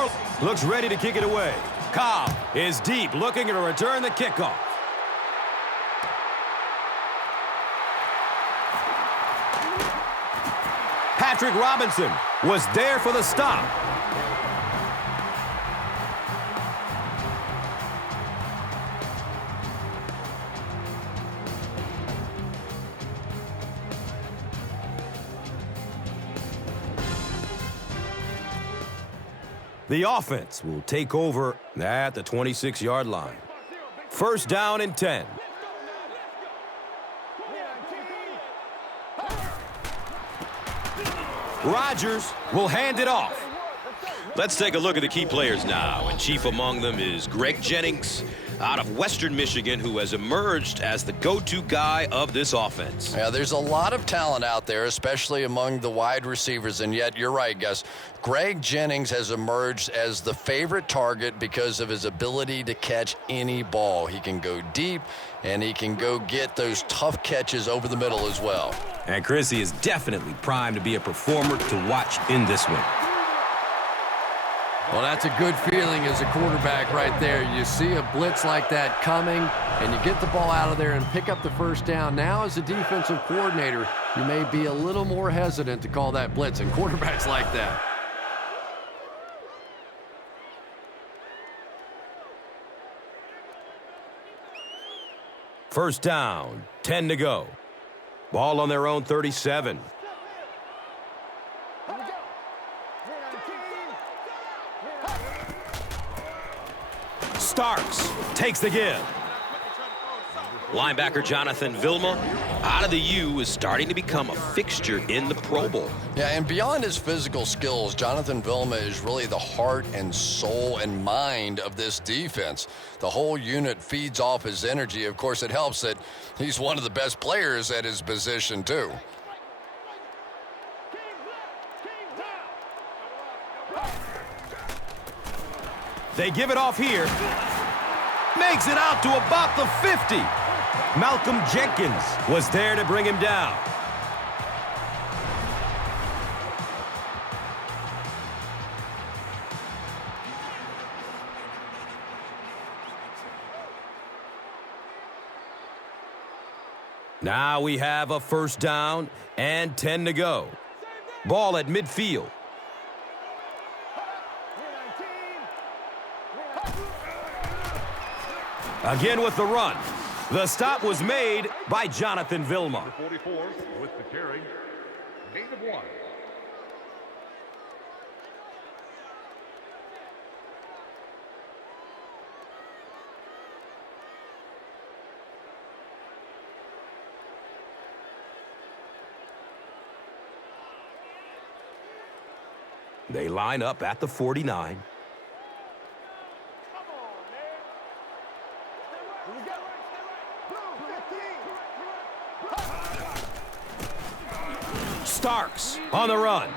Orleans looks ready to kick it away. Cobb is deep, looking to return the kickoff. Patrick Robinson was there for the stop. The offense will take over at the 26-yard line. First down and 10. Rodgers will hand it off. Let's take a look at the key players now, and chief among them is Greg Jennings out of Western Michigan, who has emerged as the go-to guy of this offense. Yeah, there's a lot of talent out there, especially among the wide receivers, and yet you're right, Gus. Greg Jennings has emerged as the favorite target because of his ability to catch any ball. He can go deep, and he can go get those tough catches over the middle as well. And Chrissy is definitely primed to be a performer to watch in this one. Well, that's a good feeling as a quarterback right there. You see a blitz like that coming, and you get the ball out of there and pick up the first down. Now, as a defensive coordinator, you may be a little more hesitant to call that blitz, and quarterbacks like that. First down, 10 to go. Ball on their own 37. Starks takes the give. Linebacker Jonathan Vilma out of the U is starting to become a fixture in the Pro Bowl. Yeah, and beyond his physical skills, Jonathan Vilma is really the heart and soul and mind of this defense. The whole unit feeds off his energy. Of course, it helps that he's one of the best players at his position, too. They give it off here. Makes it out to about the 50. Malcolm Jenkins was there to bring him down. Now we have a first down and 10 to go. Ball at midfield. Again with the run. The stop was made by Jonathan Vilma. 44 with the carry. Gain of 1. They line up at the 49. Starks on the run.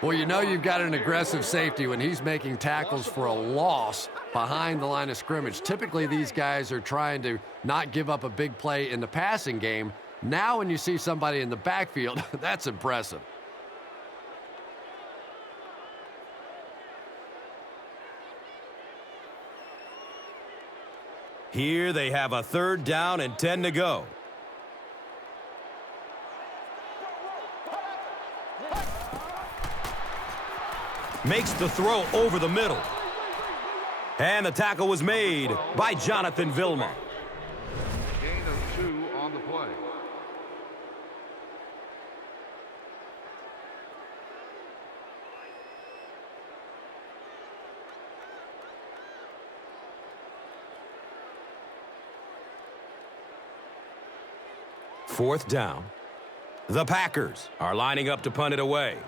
Well, you know you've got an aggressive safety when he's making tackles for a loss behind the line of scrimmage. Typically, these guys are trying to not give up a big play in the passing game. Now, when you see somebody in the backfield, that's impressive. Here they have a third down and 10 to go. Makes the throw over the middle. And the tackle was made by Jonathan Vilma. Gain of 2 on the play. Fourth down. The Packers are lining up to punt it away.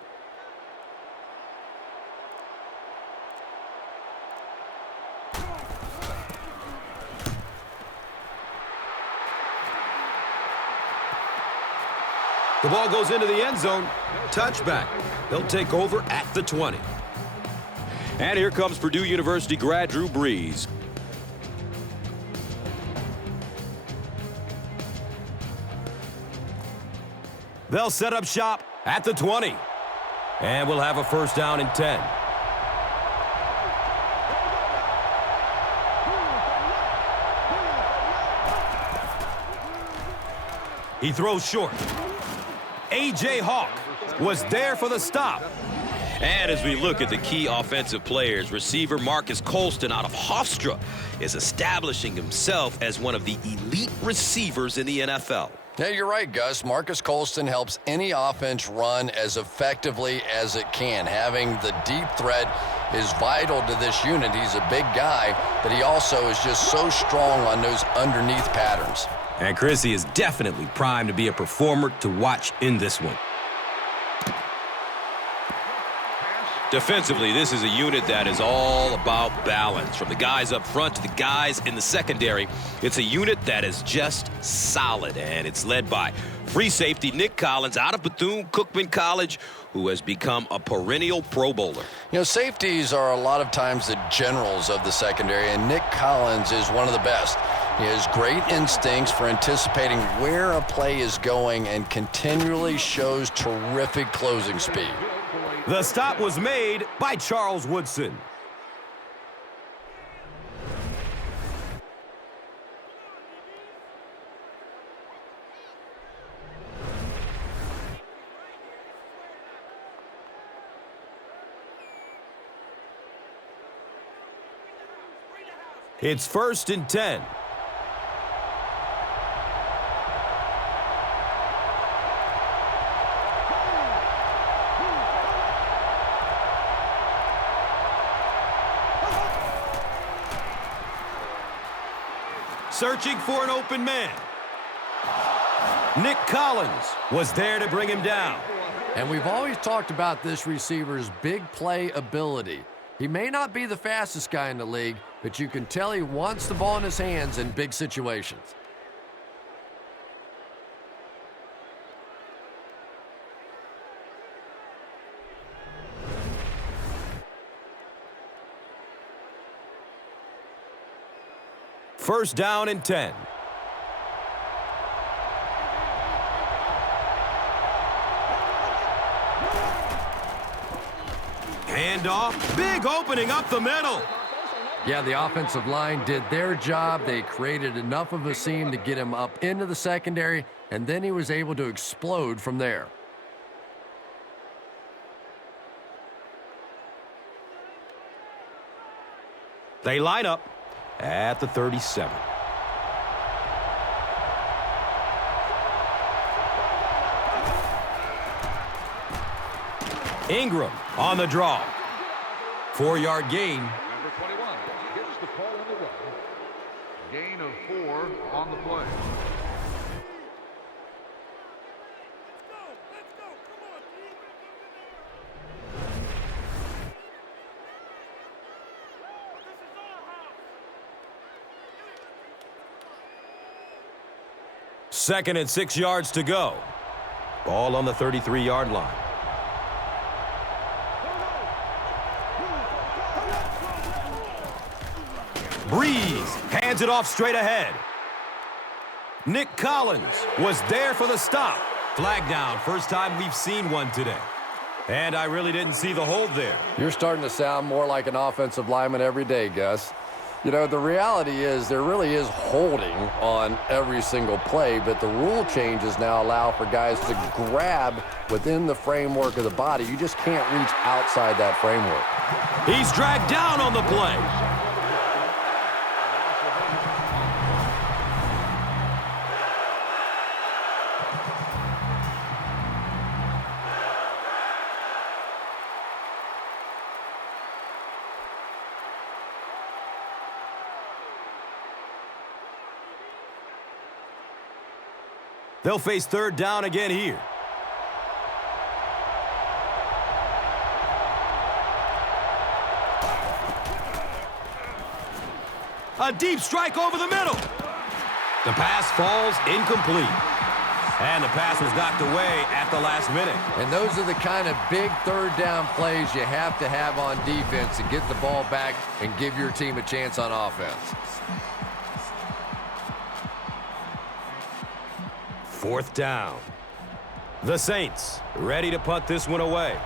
The ball goes into the end zone. Touchback. They'll take over at the 20. And here comes Purdue University grad Drew Brees. They'll set up shop at the 20. And we'll have a first down and 10. He throws short. A.J. Hawk was there for the stop. And as we look at the key offensive players, receiver Marcus Colston out of Hofstra is establishing himself as one of the elite receivers in the NFL. Yeah, you're right, Gus. Marcus Colston helps any offense run as effectively as it can. Having the deep threat is vital to this unit. He's a big guy, but he also is just so strong on those underneath patterns. And Chrissy is definitely primed to be a performer to watch in this one. Defensively, this is a unit that is all about balance. From the guys up front to the guys in the secondary, it's a unit that is just solid, and it's led by free safety Nick Collins out of Bethune-Cookman College, who has become a perennial Pro Bowler. You know, safeties are a lot of times the generals of the secondary, and Nick Collins is one of the best. He has great instincts for anticipating where a play is going and continually shows terrific closing speed. The stop was made by Charles Woodson. It's 1st and 10. Searching for an open man. Nick Collins was there to bring him down. And we've always talked about this receiver's big play ability. He may not be the fastest guy in the league, but you can tell he wants the ball in his hands in big situations. First down and 10. Handoff, big opening up the middle. Yeah, the offensive line did their job. They created enough of a seam to get him up into the secondary, and then he was able to explode from there. They line up at the 37. Ingram on the draw. 4-yard gain. Number 21 gets the call on the run. Gain of 4 on the play. Second and 6 yards to go. Ball on the 33-yard line. Breeze hands it off straight ahead. Nick Collins was there for the stop. Flag down, first time we've seen one today. And I really didn't see the hold there. You're starting to sound more like an offensive lineman every day, Gus. You know, the reality is there really is holding on every single play, but the rule changes now allow for guys to grab within the framework of the body. You just can't reach outside that framework. He's dragged down on the play. They'll face third down again here. A deep strike over the middle. The pass falls incomplete. And the pass was knocked away at the last minute. And those are the kind of big third down plays you have to have on defense to get the ball back and give your team a chance on offense. Fourth down. The Saints ready to punt this one away.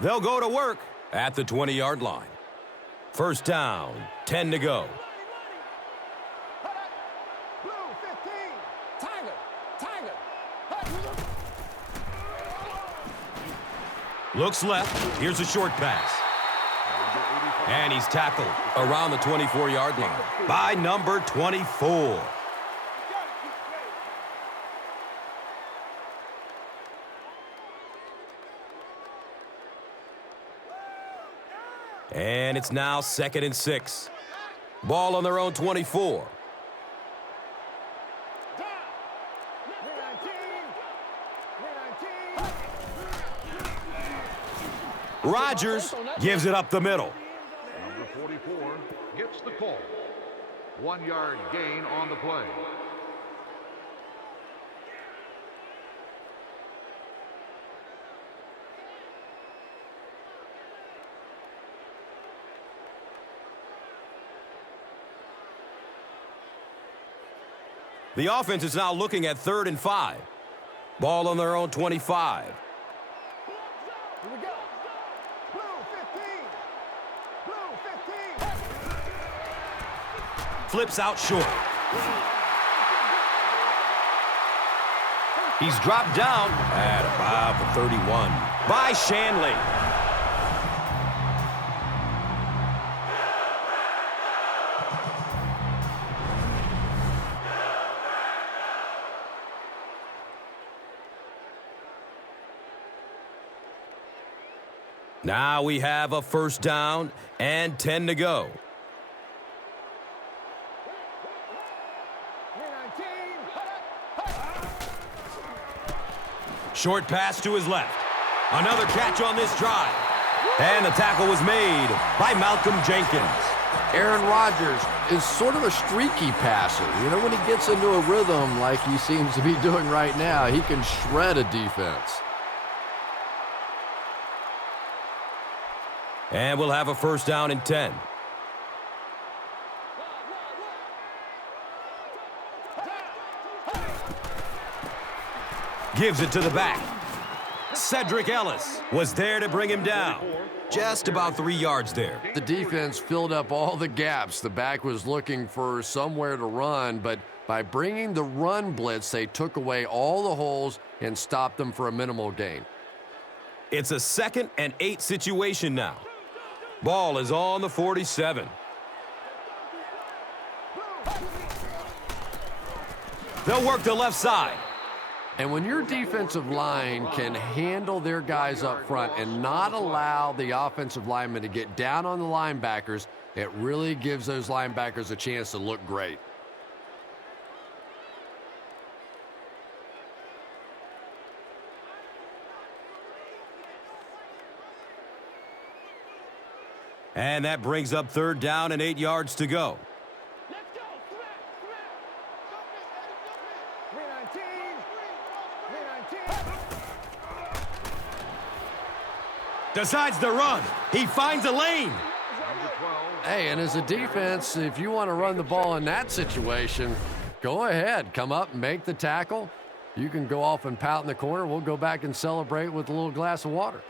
They'll go to work at the 20-yard line. First down, 10 to go. Looks left. Here's a short pass. And he's tackled around the 24-yard line by number 24. And it's now 2nd and 6. Ball on their own 24. Rodgers gives it up the middle. Number 44 gets the call. 1-yard gain on the play. The offense is now looking at 3rd and 5. Ball on their own 25. Here we go. Blue 15. Blue 15. Flips out short. He's dropped down at about the 31 by Shanley. Now we have a first down and 10 to go. Short pass to his left. Another catch on this drive. And the tackle was made by Malcolm Jenkins. Aaron Rodgers is sort of a streaky passer. You know, when he gets into a rhythm like he seems to be doing right now, he can shred a defense. And we'll have a first down and 10. Gives it to the back. Cedric Ellis was there to bring him down. Just about 3 yards there. The defense filled up all the gaps. The back was looking for somewhere to run, but by bringing the run blitz, they took away all the holes and stopped them for a minimal gain. It's a 2nd and 8 situation now. Ball is on the 47. They'll work the left side. And when your defensive line can handle their guys up front and not allow the offensive linemen to get down on the linebackers, it really gives those linebackers a chance to look great. And that brings up 3rd down and 8 yards to go. Let's go. 319. Decides to run. He finds a lane. Number 12. Hey, and as a defense, if you want to run the ball in that situation, go ahead. Come up and make the tackle. You can go off and pout in the corner. We'll go back and celebrate with a little glass of water.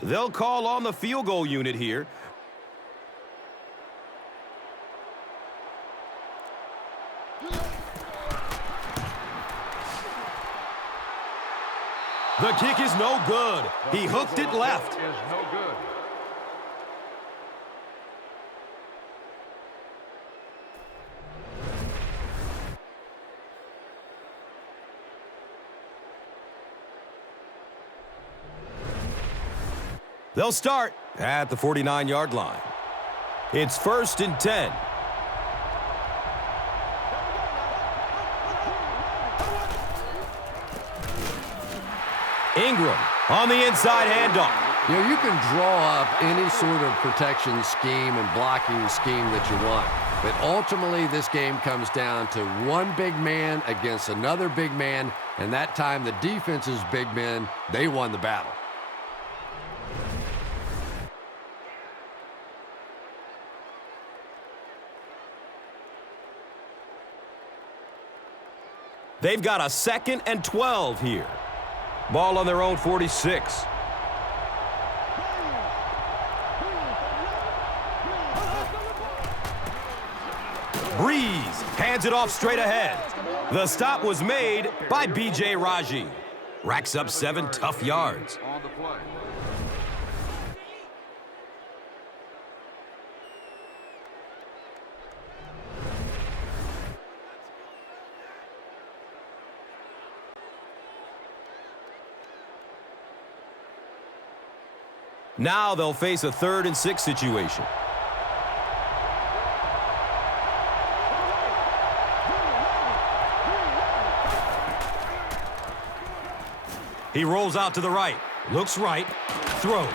They'll call on the field goal unit here. The kick is no good. He hooked it left. Is no good. They'll start at the 49-yard line. It's 1st and 10. Ingram on the inside handoff. You know, you can draw up any sort of protection scheme and blocking scheme that you want. But ultimately, this game comes down to one big man against another big man. And that time, the defense's big men, they won the battle. They've got a 2nd and 12 here. Ball on their own 46. Breeze hands it off straight ahead. The stop was made by B.J. Raji. Racks up 7 tough yards. On the play. Now they'll face a 3rd and 6 situation. He rolls out to the right, looks right, throws.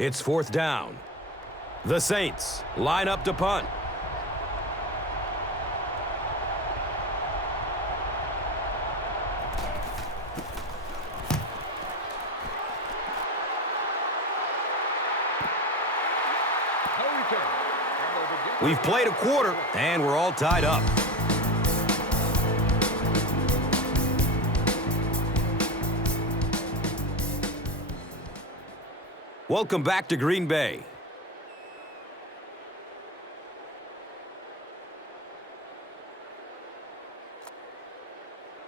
It's 4th down. The Saints line up to punt. We've played a quarter, and we're all tied up. Welcome back to Green Bay.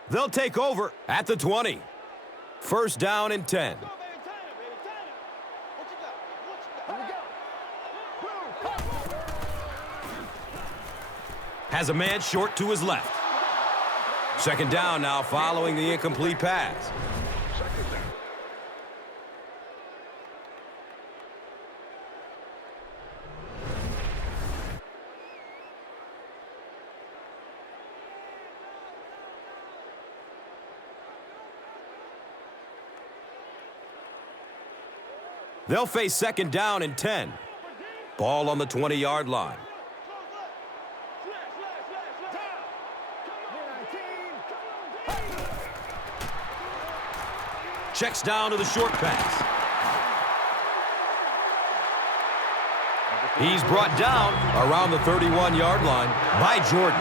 They'll take over at the 20. 1st down and 10. Has a man short to his left. 2nd down now following the incomplete pass. They'll face 2nd down and 10. Ball on the 20-yard line. Checks down to the short pass. He's brought down around the 31-yard line by Jordan.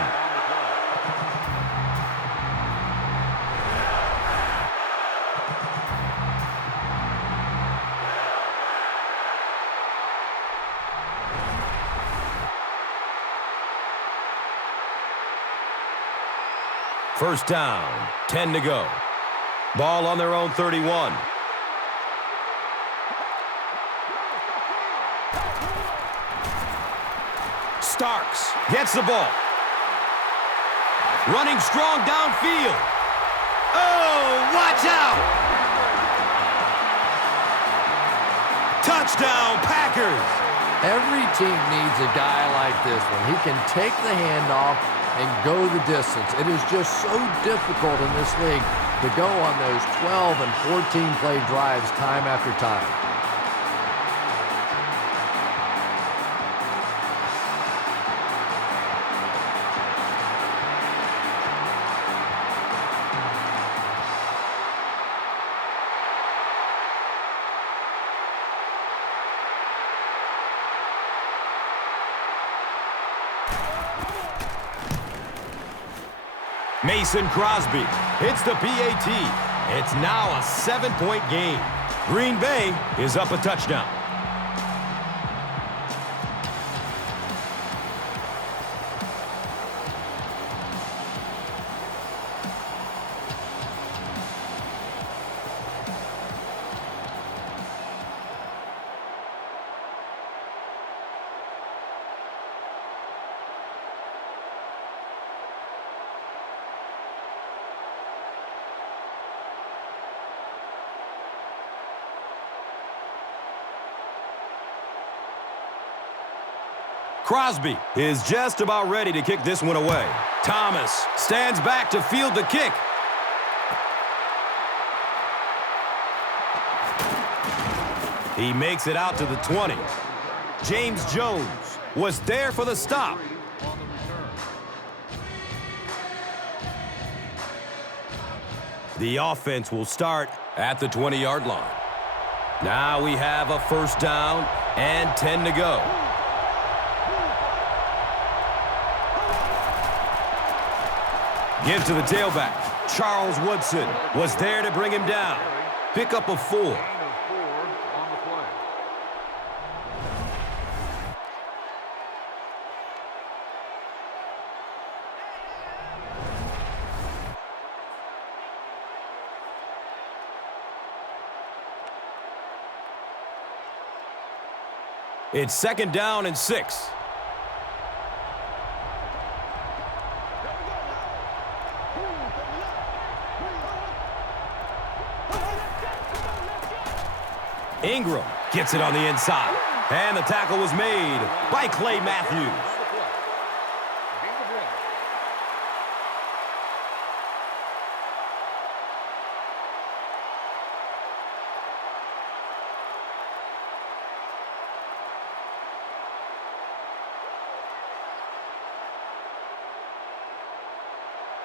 First down, 10 to go. Ball on their own 31. Starks gets the ball. Running strong downfield. Oh, watch out! Touchdown, Packers! Every team needs a guy like this one. He can take the handoff and go the distance. It is just so difficult in this league to go on those 12 and 14 play drives time after time. Mason Crosby hits the PAT. It's now a 7-point game. Green Bay is up a touchdown. Crosby is just about ready to kick this one away. Thomas stands back to field the kick. He makes it out to the 20. James Jones was there for the stop. On the return. The offense will start at the 20-yard line. Now we have a first down and 10 to go. Give to the tailback. Charles Woodson was there to bring him down. Pick up a 4. Gain of 4 on the play. It's second down and 6. Ingram gets it on the inside. And the tackle was made by Clay Matthews. Gain of 1.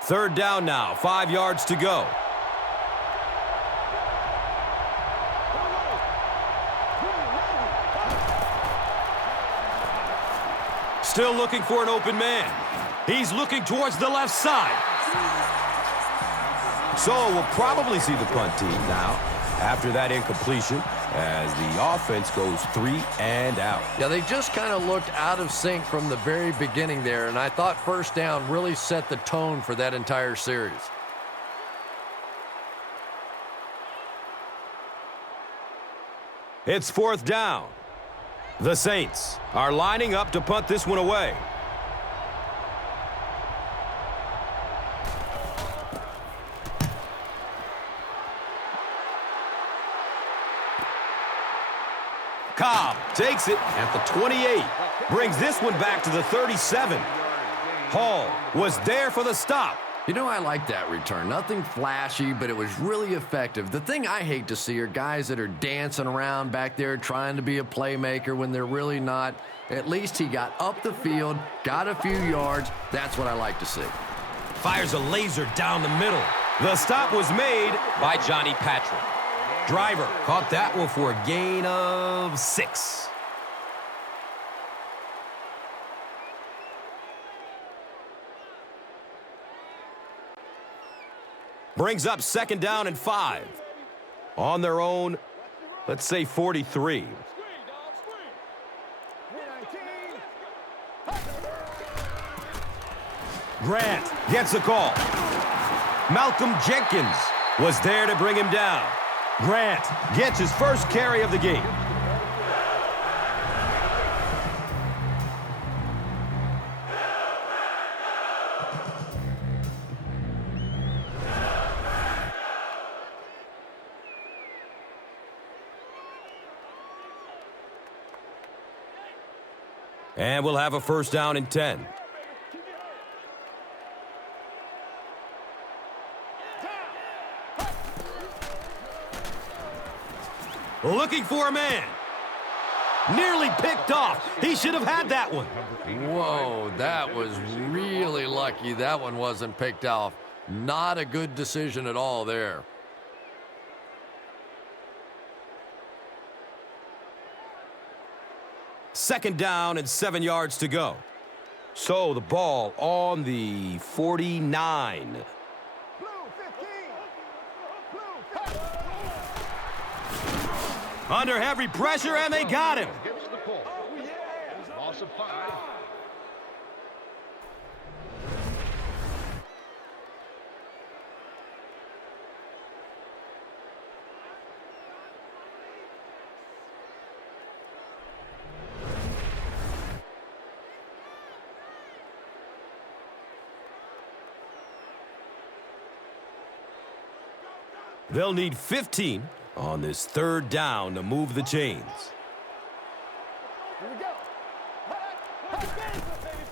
Third down now, 5 yards to go. Still looking for an open man. He's looking towards the left side. So we'll probably see the punt team now after that incompletion as the offense goes 3 and out. Yeah, they just kind of looked out of sync from the very beginning there, and I thought first down really set the tone for that entire series. It's fourth down. The Saints are lining up to punt this one away. Cobb takes it at the 28. Brings this one back to the 37. Hall was there for the stop. You know, I like that return. Nothing flashy, but it was really effective. The thing I hate to see are guys that are dancing around back there trying to be a playmaker when they're really not. At least he got up the field, got a few yards. That's what I like to see. Fires a laser down the middle. The stop was made By Johnny Patrick. Driver caught that one for a gain of 6. Brings up second down and 5. On their own, let's say 43. Screen, dog, screen. 319. Grant gets the call. Malcolm Jenkins was there to bring him down. Grant gets his first carry of the game. And we'll have a first down and 10. Looking for a man. Nearly picked off. He should have had that one. Whoa, that was really lucky that one wasn't picked off. Not a good decision at all there. Second down and 7 yards to go. So the ball on the 49. Blue 15. Blue 15. Under heavy pressure, and they got him. Gets the call. Loss of 5. They'll need 15 on this third down to move the chains. Here we go. Hot baby,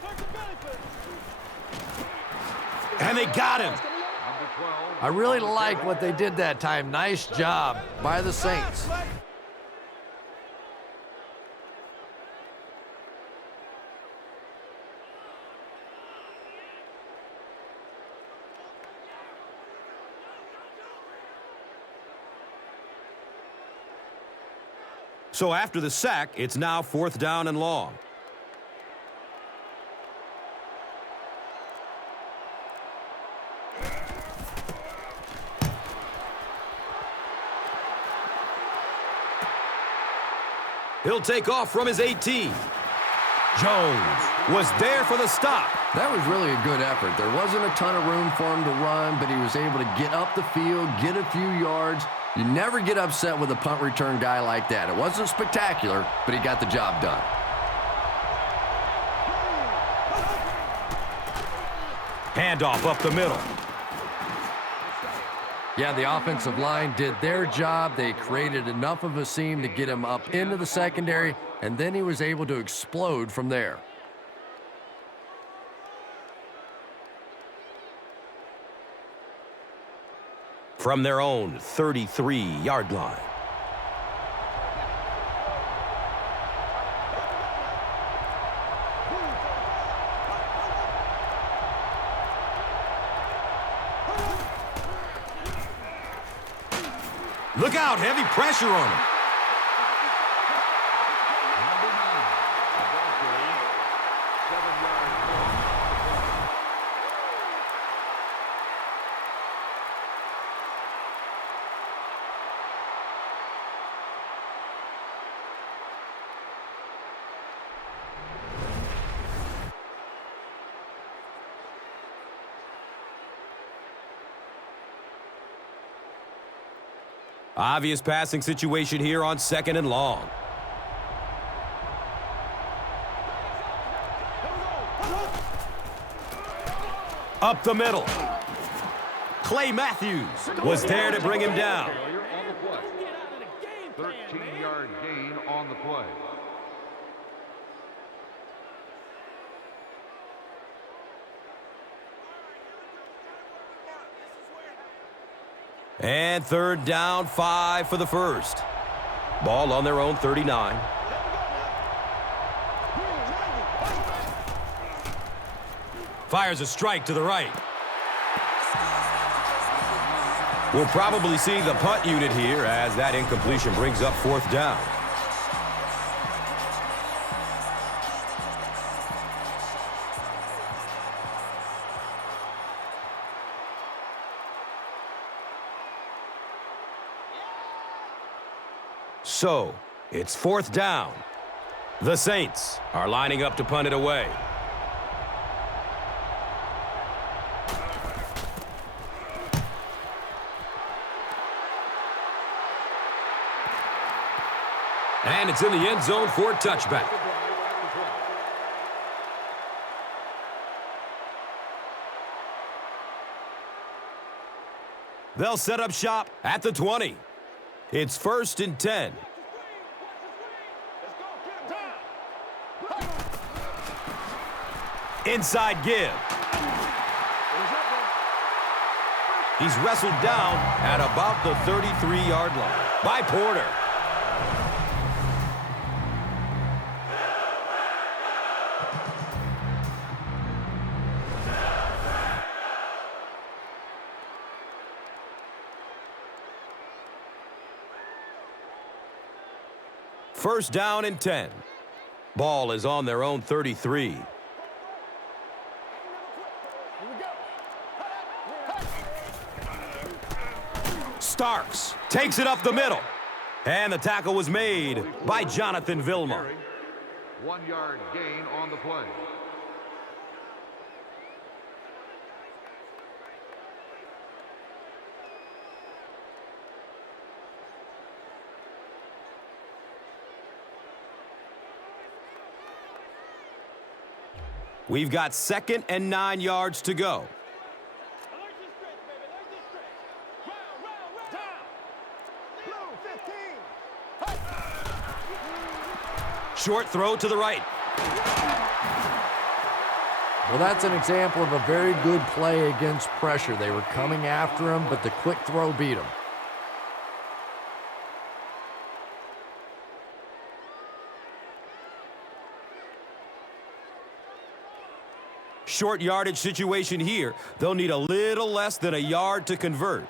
circle belly flip. And they got him. Number 12. I really liked what they did that time. Nice job by the Saints. So after the sack, it's now 4th down and long. He'll take off from his 18. Jones was there for the stop. That was really a good effort. There wasn't a ton of room for him to run, but he was able to get up the field, get a few yards. You never get upset with a punt return guy like that. It wasn't spectacular, but he got the job done. Handoff up the middle. Yeah, the offensive line did their job. They created enough of a seam to get him up into the secondary, and then he was able to explode from there. From their own 33-yard line. Look out, heavy pressure on him. Obvious passing situation here on 2nd and long. Up the middle. Clay Matthews was there to bring him down. 13-yard gain on the play. And 3rd down, 5 for the first. Ball on their own 39. Fires a strike to the right. We'll probably see the punt unit here as that incompletion brings up 4th down. So, it's 4th down. The Saints are lining up to punt it away. And it's in the end zone for a touchback. They'll set up shop at the 20. It's 1st and 10. Inside give. He's wrestled down at about the 33-yard line by Porter. First down and 10. Ball is on their own 33. Starks takes it up the middle. And the tackle was made by Jonathan Vilma. 1-yard gain on the play. We've got 2nd and 9 yards to go. Short throw to the right. Well, that's an example of a very good play against pressure. They were coming after him, but the quick throw beat him. Short yardage situation here. They'll need a little less than a yard to convert.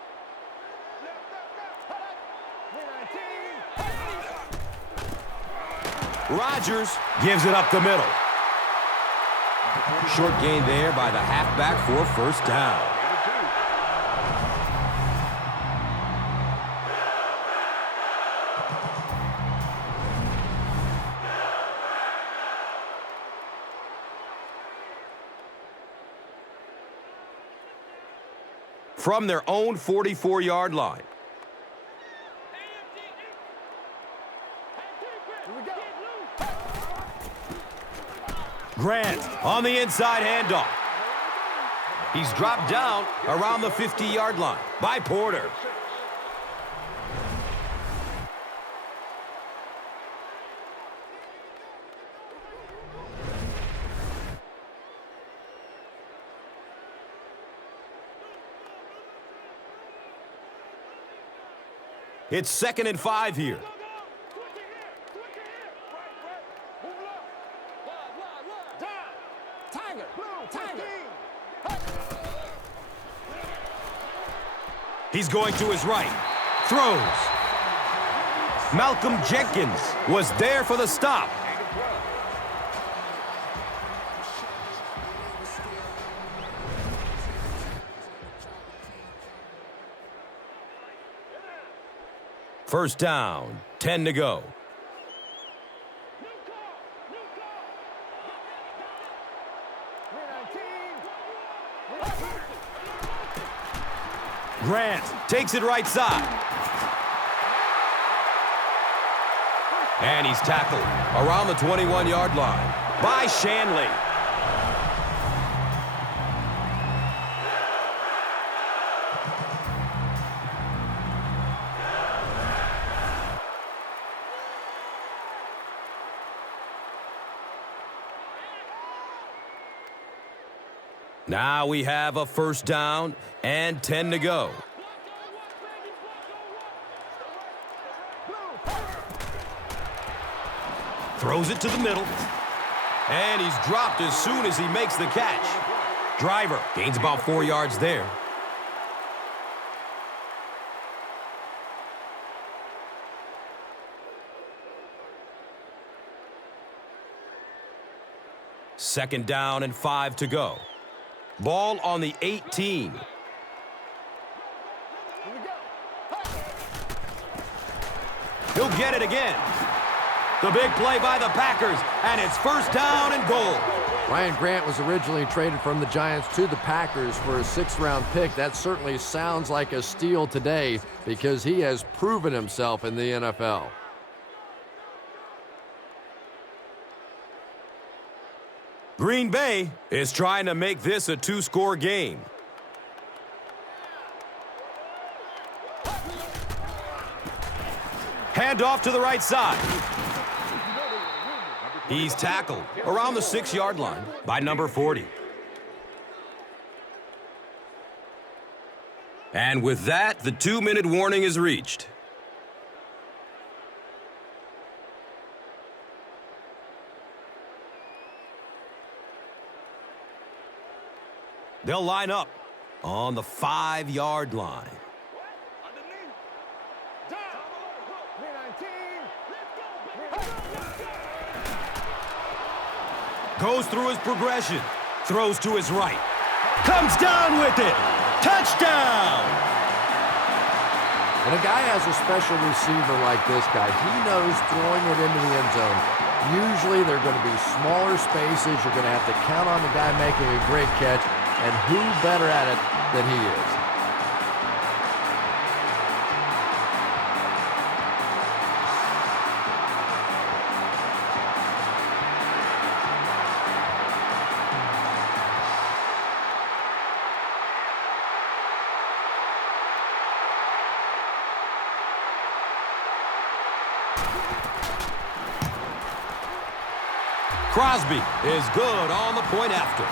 Rodgers gives it up the middle. Short gain there by the halfback for first down. From their own 44-yard line. Grant on the inside handoff. He's dropped down around the 50-yard line by Porter. It's 2nd and 5 here. He's going to his right. Throws. Malcolm Jenkins was there for the stop. First down, 10 to go. Grant takes it right side. And he's tackled around the 21-yard line by Shanley. Now we have a first down and 10 to go. Throws it to the middle. And he's dropped as soon as he makes the catch. Driver gains about 4 yards there. Second down and 5 to go. Ball on the 18. He'll get it again. The big play by the Packers, and it's first down and goal. Ryan Grant was originally traded from the Giants to the Packers for a 6th-round pick. That certainly sounds like a steal today because he has proven himself in the NFL. Green Bay is trying to make this a 2-score game. Hand off to the right side. He's tackled around the 6-yard line by number 40. And with that, the 2-minute warning is reached. They'll line up on the 5-yard line. Goes through his progression. Throws to his right. Comes down with it. Touchdown! When a guy has a special receiver like this guy, he knows throwing it into the end zone. Usually they're going to be smaller spaces. You're going to have to count on the guy making a great catch. And who better at it than he is? Crosby is good on the point after.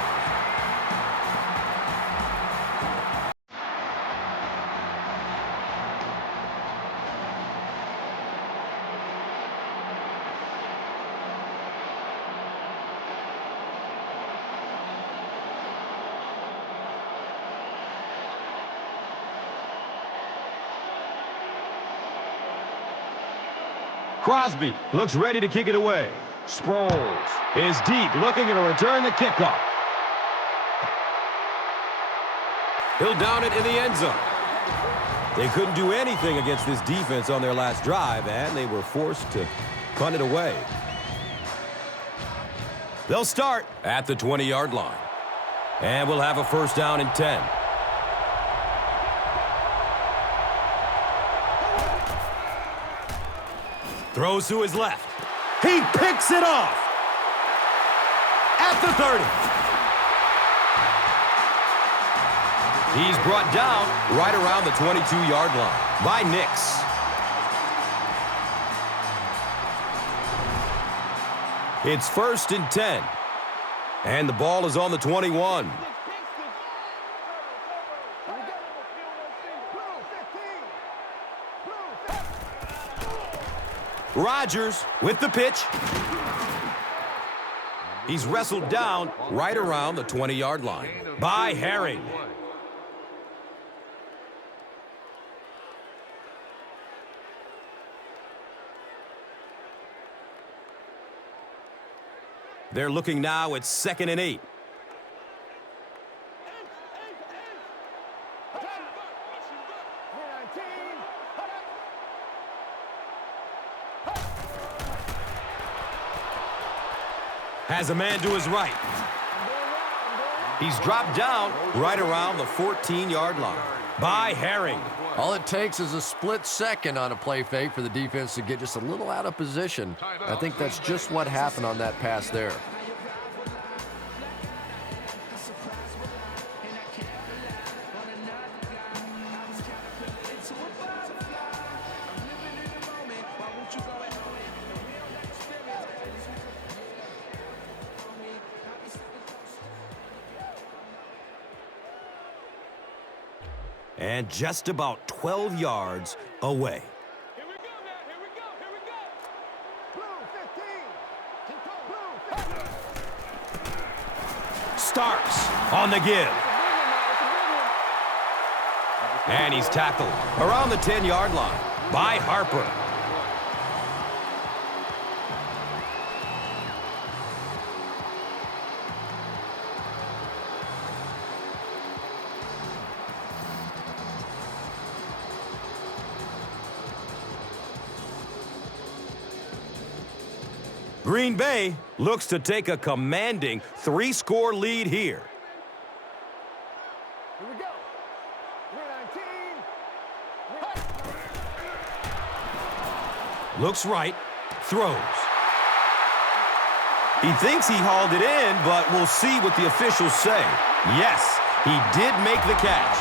Crosby looks ready to kick it away. Sproles is deep, looking to return the kickoff. He'll down it in the end zone. They couldn't do anything against this defense on their last drive, and they were forced to punt it away. They'll start at the 20-yard line. And we'll have a first down and 10. Throws to his left. He picks it off at the 30. He's brought down right around the 22-yard line by Nix. It's first and 10. And the ball is on the 21. Rodgers with the pitch. He's wrestled down right around the 20-yard line by Herring. They're looking now at 2nd and 8. Has a man to his right. He's dropped down right around the 14-yard line by Herring. All it takes is a split second on a play fake for the defense to get just a little out of position. I think that's just what happened on that pass there. And just about 12 yards away. Here we go now. Here we go. Here we go. Blue 15. Blue 15. Starks on the give. And he's tackled around the 10-yard line by Harper. Green Bay looks to take a commanding 3-score lead here. Here we go. 319. Looks right, throws. He thinks he hauled it in, but we'll see what the officials say. Yes, he did make the catch.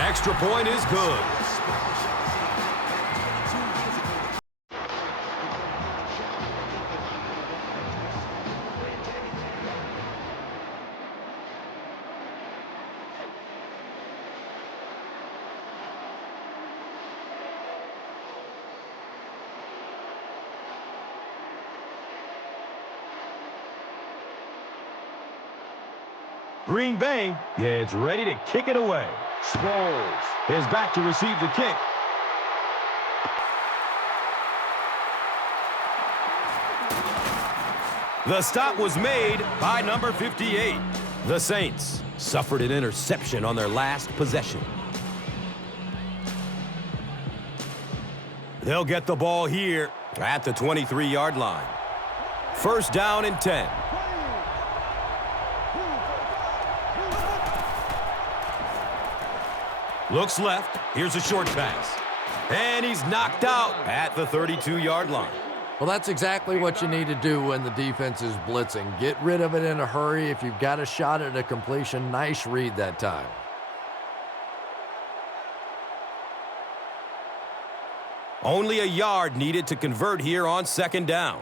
Extra point is good. Green Bay gets ready to kick it away. Sproles is back to receive the kick. The stop was made by number 58. The Saints suffered an interception on their last possession. They'll get the ball here at the 23-yard line. First down and 10. Looks left. Here's a short pass. And he's knocked out at the 32-yard line. Well, that's exactly what you need to do when the defense is blitzing. Get rid of it in a hurry. If you've got a shot at a completion, nice read that time. Only a yard needed to convert here on second down.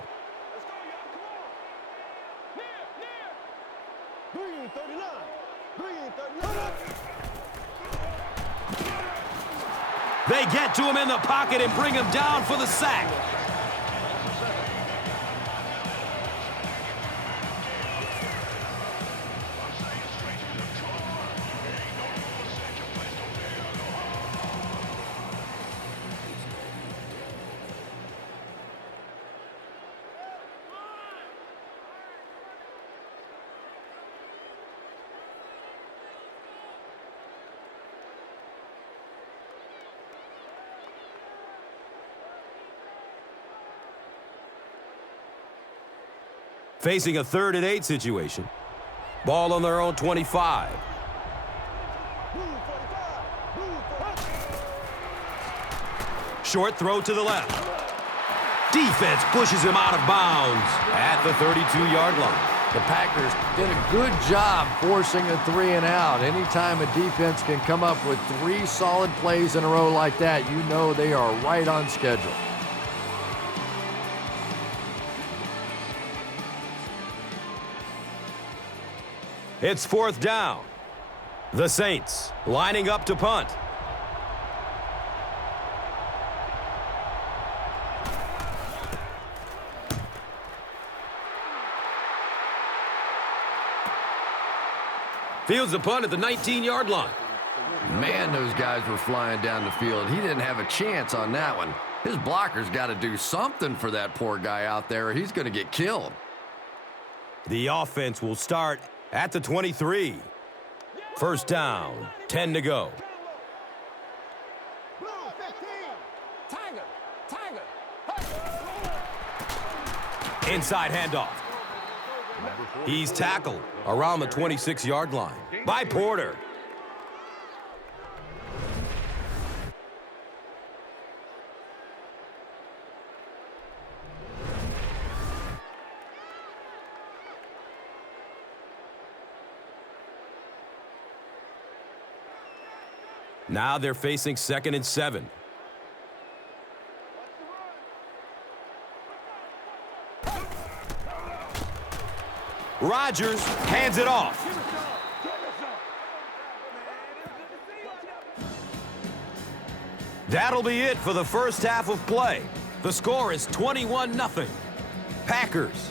They get to him in the pocket and bring him down for the sack. Facing a 3rd and 8 situation. Ball on their own 25. Short throw to the left. Defense pushes him out of bounds at the 32-yard line. The Packers did a good job forcing a 3 and out. Anytime a defense can come up with 3 solid plays in a row like that, you know they are right on schedule. It's 4th down. The Saints lining up to punt. Fields the punt at the 19-yard line. Man, those guys were flying down the field. He didn't have a chance on that one. His blocker's got to do something for that poor guy out there, or he's going to get killed. The offense will start at the 23. 1st down, 10 to go. Inside handoff. He's tackled around the 26-yard line by Porter. Now they're facing 2nd and 7. Rodgers hands it off. That'll be it for the first half of play. The score is 21-0. Packers.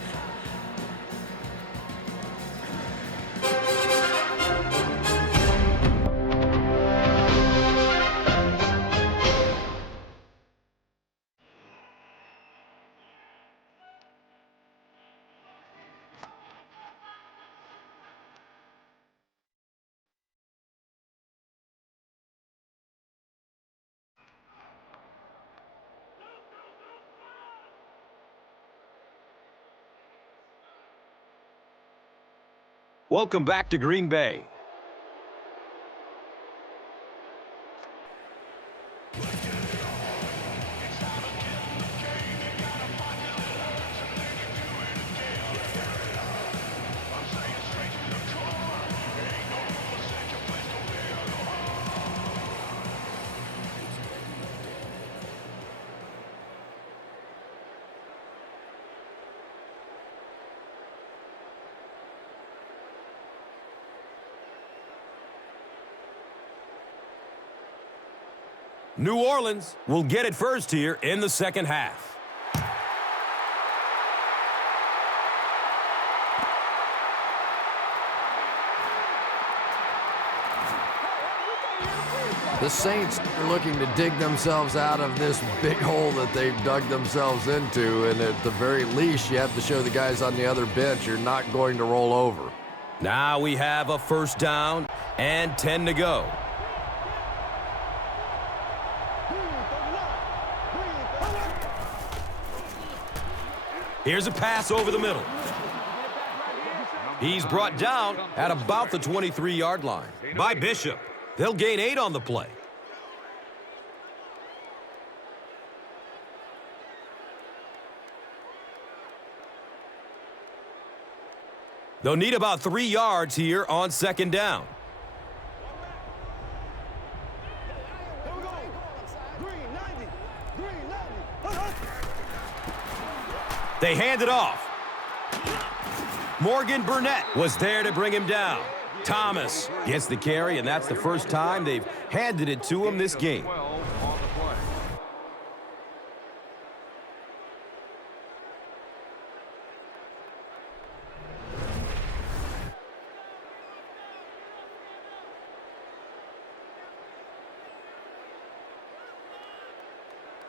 Welcome back to Green Bay. New Orleans will get it first here in the second half. The Saints are looking to dig themselves out of this big hole that they've dug themselves into, and at the very least, you have to show the guys on the other bench you're not going to roll over. Now we have a 1st down and 10 to go. Here's a pass over the middle. He's brought down at about the 23-yard line by Bishop. They'll gain 8 on the play. They'll need about 3 yards here on second down. They hand it off. Morgan Burnett was there to bring him down. Thomas gets the carry, and that's the first time they've handed it to him this game. 12 on the play.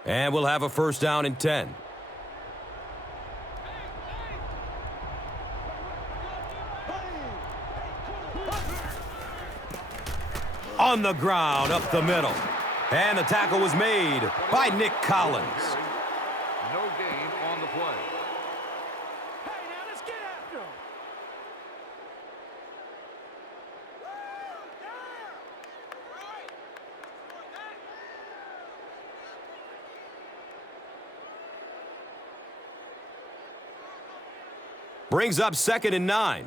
And we'll have a first down and 10. On the ground, up the middle. And the tackle was made by Nick Collins. No gain on the play. Hey, now let's get after him. Brings up 2nd and 9.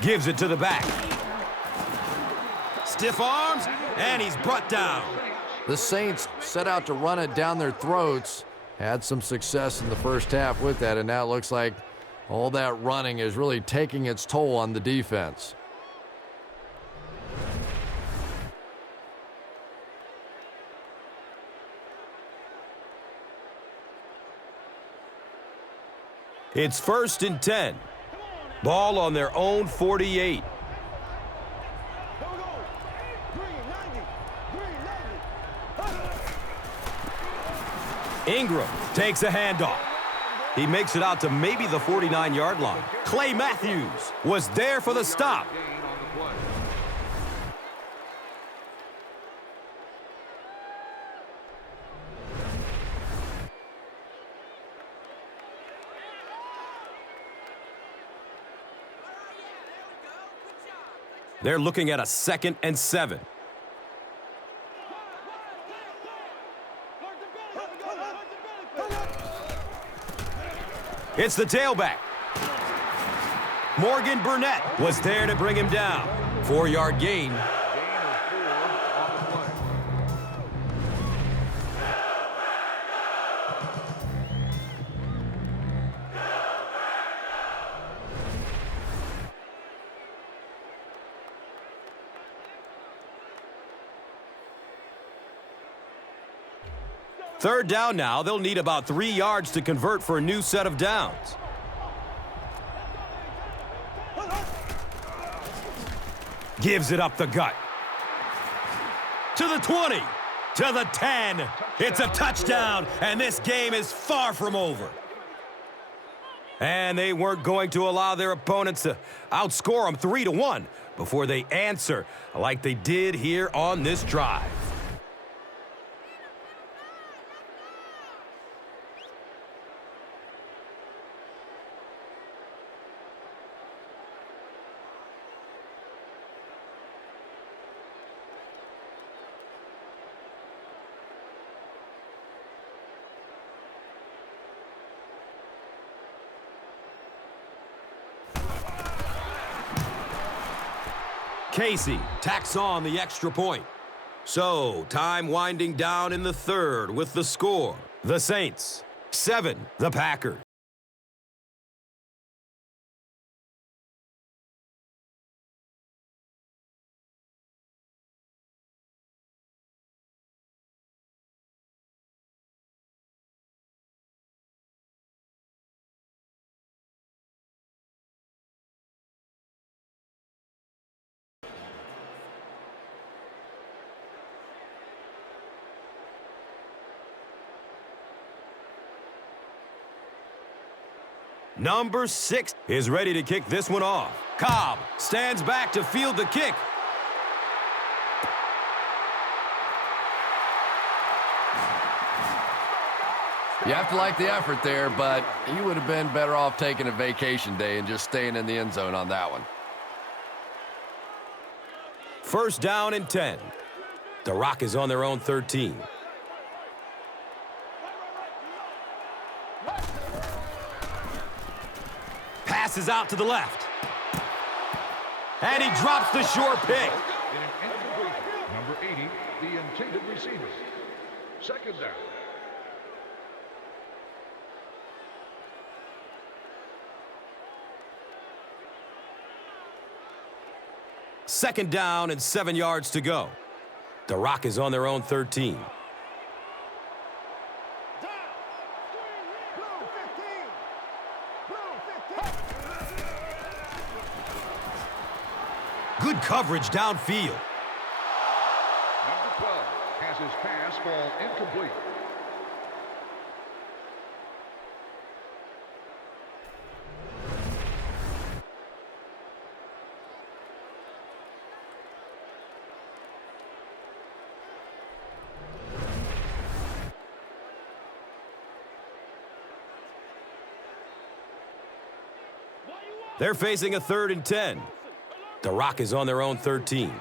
Gives it to the back. Stiff arms, and he's brought down. The Saints set out to run it down their throats. Had some success in the first half with that, and now it looks like all that running is really taking its toll on the defense. It's 1st and 10. Ball on their own 48. Ingram takes a handoff. He makes it out to maybe the 49-yard line. Clay Matthews was there for the stop. Gain on the play. They're looking at a 2nd and 7. It's the tailback. Morgan Burnett was there to bring him down. 4-yard gain. Gain of 4 on the play. Third down now. They'll need about 3 yards to convert for a new set of downs. Gives it up the gut. To the 20. To the 10. It's a touchdown, and this game is far from over. And they weren't going to allow their opponents to outscore them 3-1 before they answer like they did here on this drive. Casey tacks on the extra point. So, time winding down in the third with the score. The Saints, 7, the Packers. Number 6 is ready to kick this one off. Cobb stands back to field the kick. You have to like the effort there, but you would have been better off taking a vacation day and just staying in the end zone on that one. First down and 10. The Rock is on their own 13. Passes out to the left. And he drops the short pick. Number 80, the intended receiver. Second down. Second down and 7 yards to go. The Rock is on their own 13. Good coverage downfield. Number 12 has his pass fall incomplete. They're facing a 3rd and 10. The Rock is on their own 13.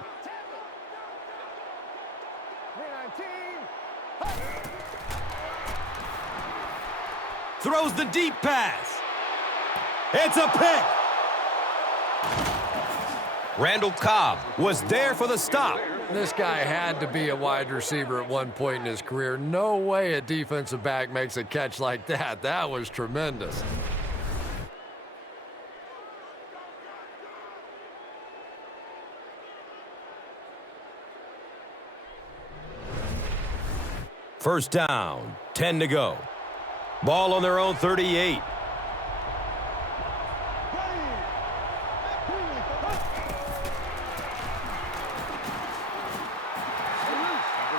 Throws the deep pass. It's a pick. Randall Cobb was there for the stop. This guy had to be a wide receiver at one point in his career. No way a defensive back makes a catch like that. That was tremendous. First down, 10 to go. Ball on their own 38.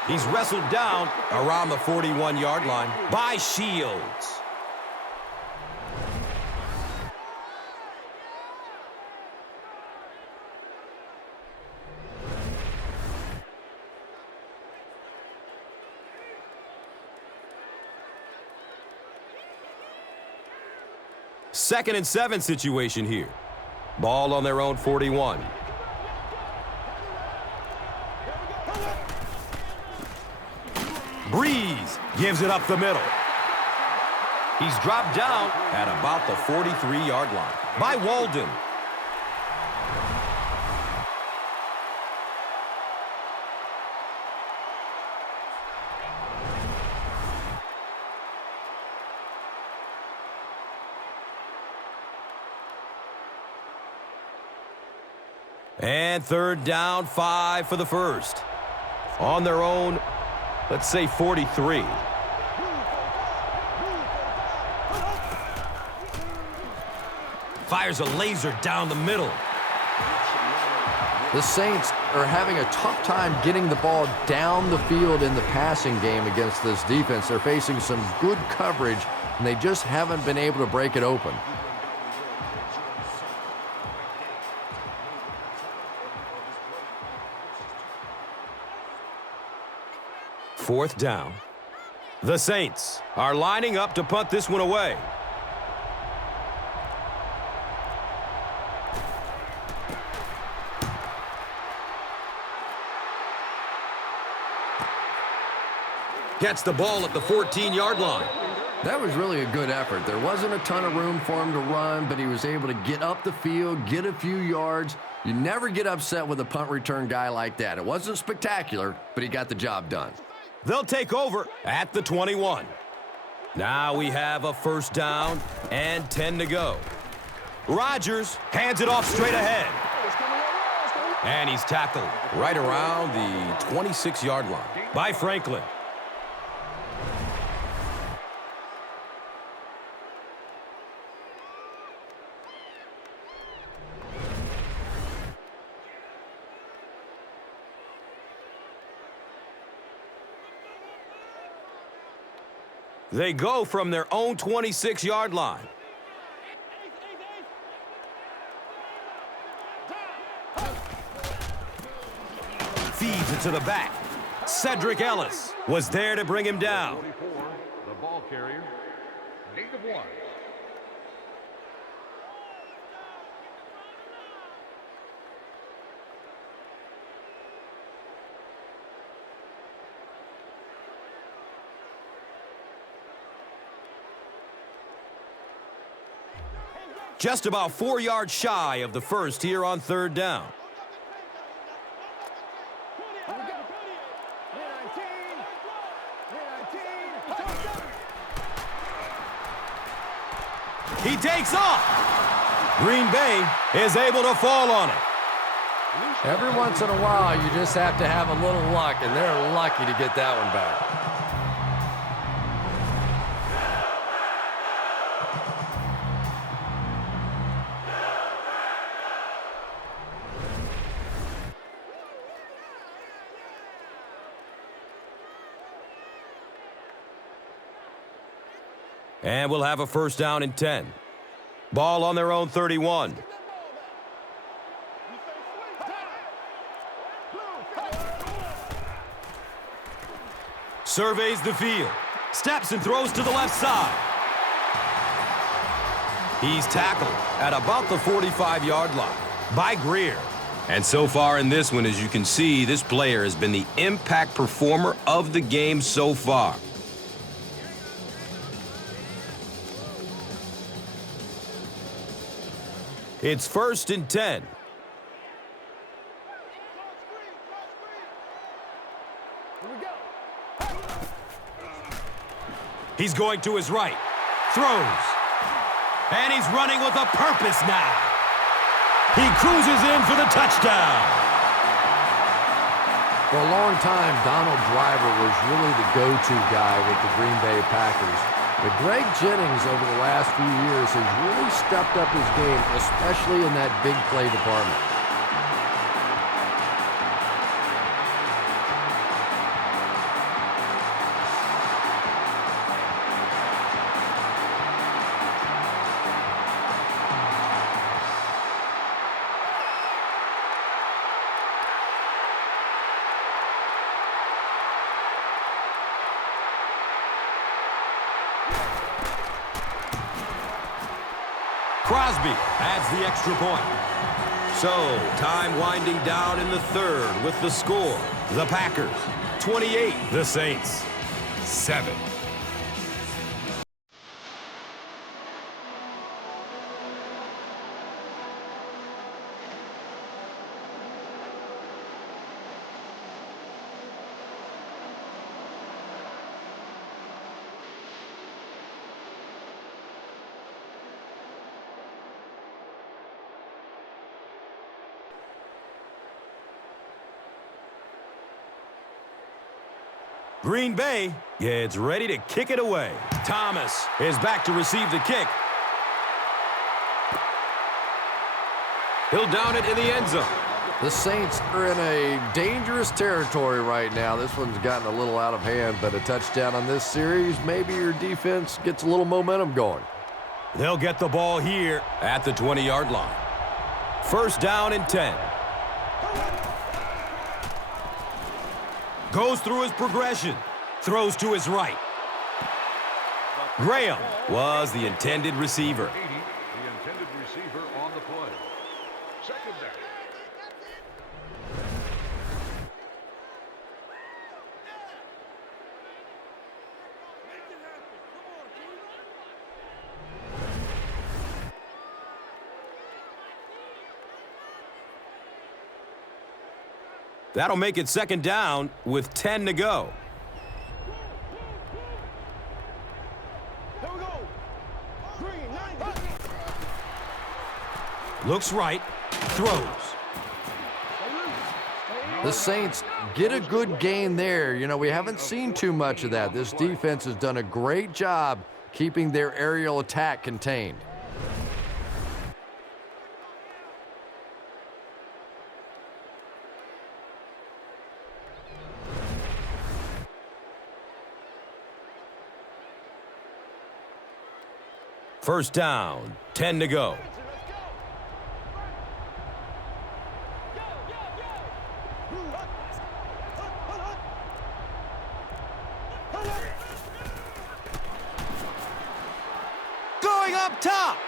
He's wrestled down around the 41-yard line by Shields. Second and 7 situation here. Ball on their own 41. Breeze gives it up the middle. He's dropped down at about the 43-yard line by Walden. And third down, 5 for the first. On their own, let's say 43. Fires a laser down the middle. The Saints are having a tough time getting the ball down the field in the passing game against this defense. They're facing some good coverage, and they just haven't been able to break it open. Fourth down. The Saints are lining up to punt this one away. Gets the ball at the 14-yard line. That was really a good effort. There wasn't a ton of room for him to run, but he was able to get up the field, get a few yards. You never get upset with a punt return guy like that. It wasn't spectacular, but he got the job done. They'll take over at the 21. Now we have a first down and 10 to go. Rodgers hands it off straight ahead. And he's tackled right around the 26-yard line by Franklin. They go from their own 26-yard line. Feeds it to the back. Cedric Ellis was there to bring him down. 44, the ball carrier, native one. Just about 4 yards shy of the first here on third down. He takes off. Green Bay is able to fall on it. Every once in a while, you just have to have a little luck, and they're lucky to get that one back. And we'll have a first down and 10. Ball on their own 31. Surveys the field. Steps and throws to the left side. He's tackled at about the 45-yard line by Greer. And so far in this one, as you can see, this player has been the impact performer of the game so far. It's first and 10. He's going to his right. Throws. And he's running with a purpose now. He cruises in for the touchdown. For a long time, Donald Driver was really the go-to guy with the Green Bay Packers. But Greg Jennings over the last few years has really stepped up his game, especially in that big play department. Crosby adds the extra point. So, time winding down in the third with the score. The Packers, 28. The Saints, 7. Green Bay, it's ready to kick it away. Thomas is back to receive the kick. He'll down it in the end zone. The Saints are in a dangerous territory right now. This one's gotten a little out of hand, but a touchdown on this series, maybe your defense gets a little momentum going. They'll get the ball here at the 20-yard line. First down and 10. Goes through his progression. Throws to his right. Graham was the intended receiver. The intended receiver on the play. Second down. That'll make it second down with 10 to go. Looks right, throws. The Saints get a good gain there. You know, we haven't seen too much of that. This defense has done a great job keeping their aerial attack contained. First down, 10 to go. Going up top.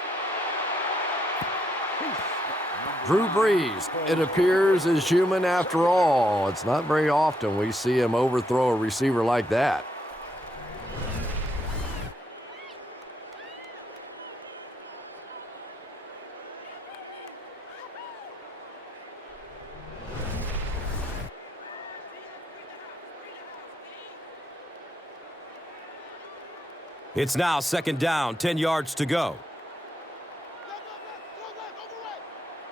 Drew Brees, it appears, is human after all. It's not very often we see him overthrow a receiver like that. It's now 2nd down, 10 yards to go.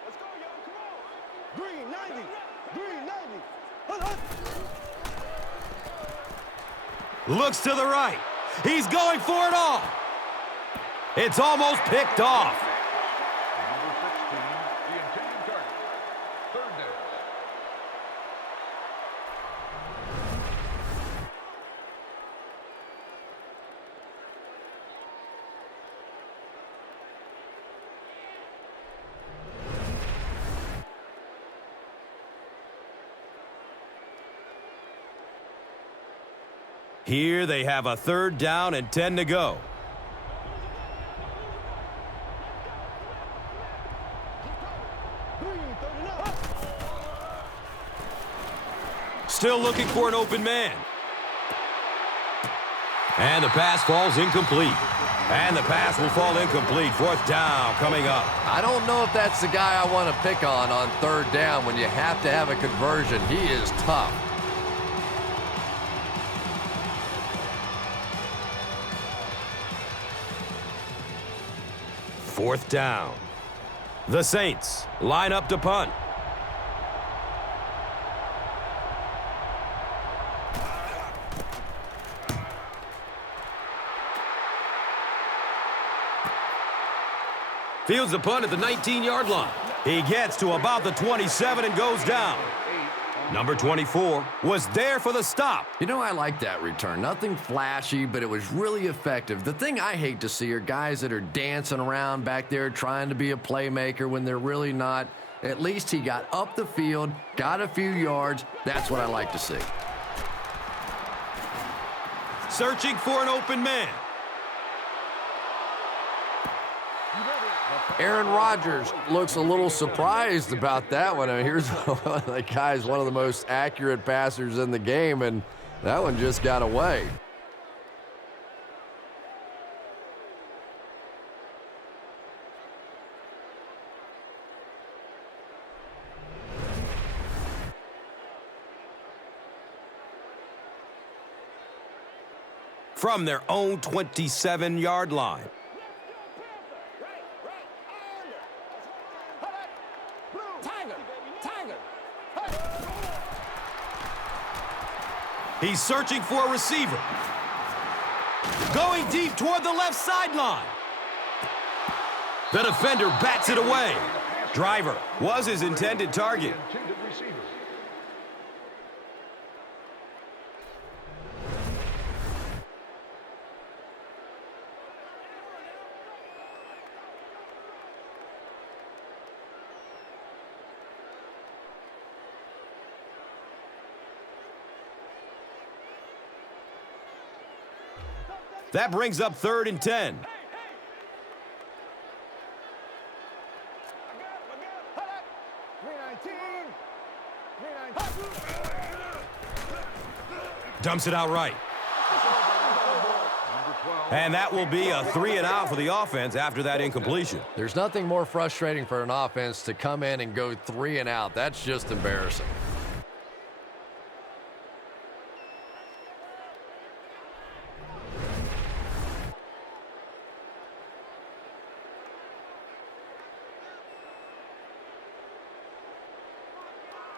Let's go, y'all. Come on. Green 90. Green 90. Hunt, hunt. Looks to the right. He's going for it all. It's almost picked off. Number 16, the intended target. 3rd down. Here they have a 3rd down and 10 to go. Green 39. Still looking for an open man. And the pass falls incomplete. And the pass will fall incomplete. 4th down coming up. I don't know if that's the guy I want to pick on 3rd down when you have to have a conversion. He is tough. Fourth down. The Saints line up to punt. Fields the punt at the 19-yard line. He gets to about the 27 and goes down. Number 24 was there for the stop. You know, I like that return. Nothing flashy, but it was really effective. The thing I hate to see are guys that are dancing around back there trying to be a playmaker when they're really not. At least he got up the field, got a few yards. That's what I like to see. Searching for an open man. Aaron Rodgers looks a little surprised about that one. I mean, here's the guy's one of the most accurate passers in the game, and that one just got away. From their own 27-yard line. He's searching for a receiver. Going deep toward the left sideline. The defender bats it away. Driver was his intended target. Intended receiver. That brings up 3rd and 10. Dumps it out right. And that will be a 3 and out for the offense after that incompletion. There's nothing more frustrating for an offense to come in and go 3 and out. That's just embarrassing.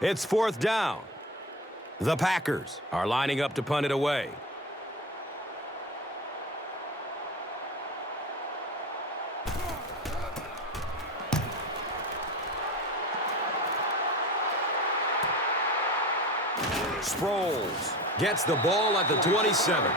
It's 4th down. The Packers are lining up to punt it away. Sproles gets the ball at the 27.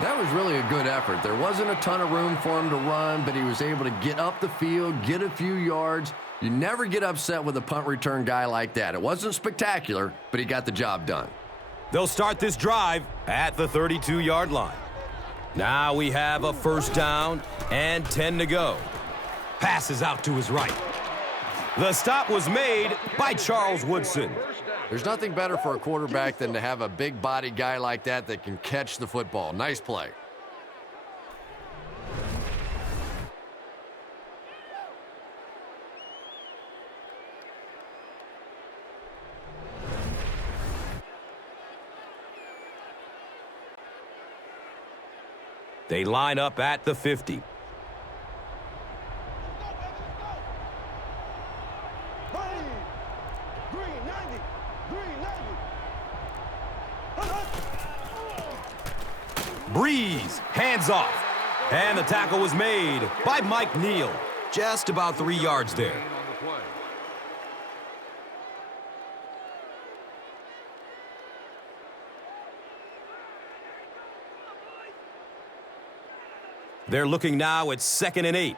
That was really a good effort. There wasn't a ton of room for him to run, but he was able to get up the field, get a few yards. You never get upset with a punt return guy like that. It wasn't spectacular, but he got the job done. They'll start this drive at the 32-yard line. Now we have a 1st down and 10 to go. Passes out to his right. The stop was made by Charles Woodson. There's nothing better for a quarterback than to have a big body guy like that that can catch the football. Nice play. They line up at the 50. Breeze, hands off. And the tackle was made by Mike Neal. Just about 3 yards there. On the play. They're looking now at 2nd and 8.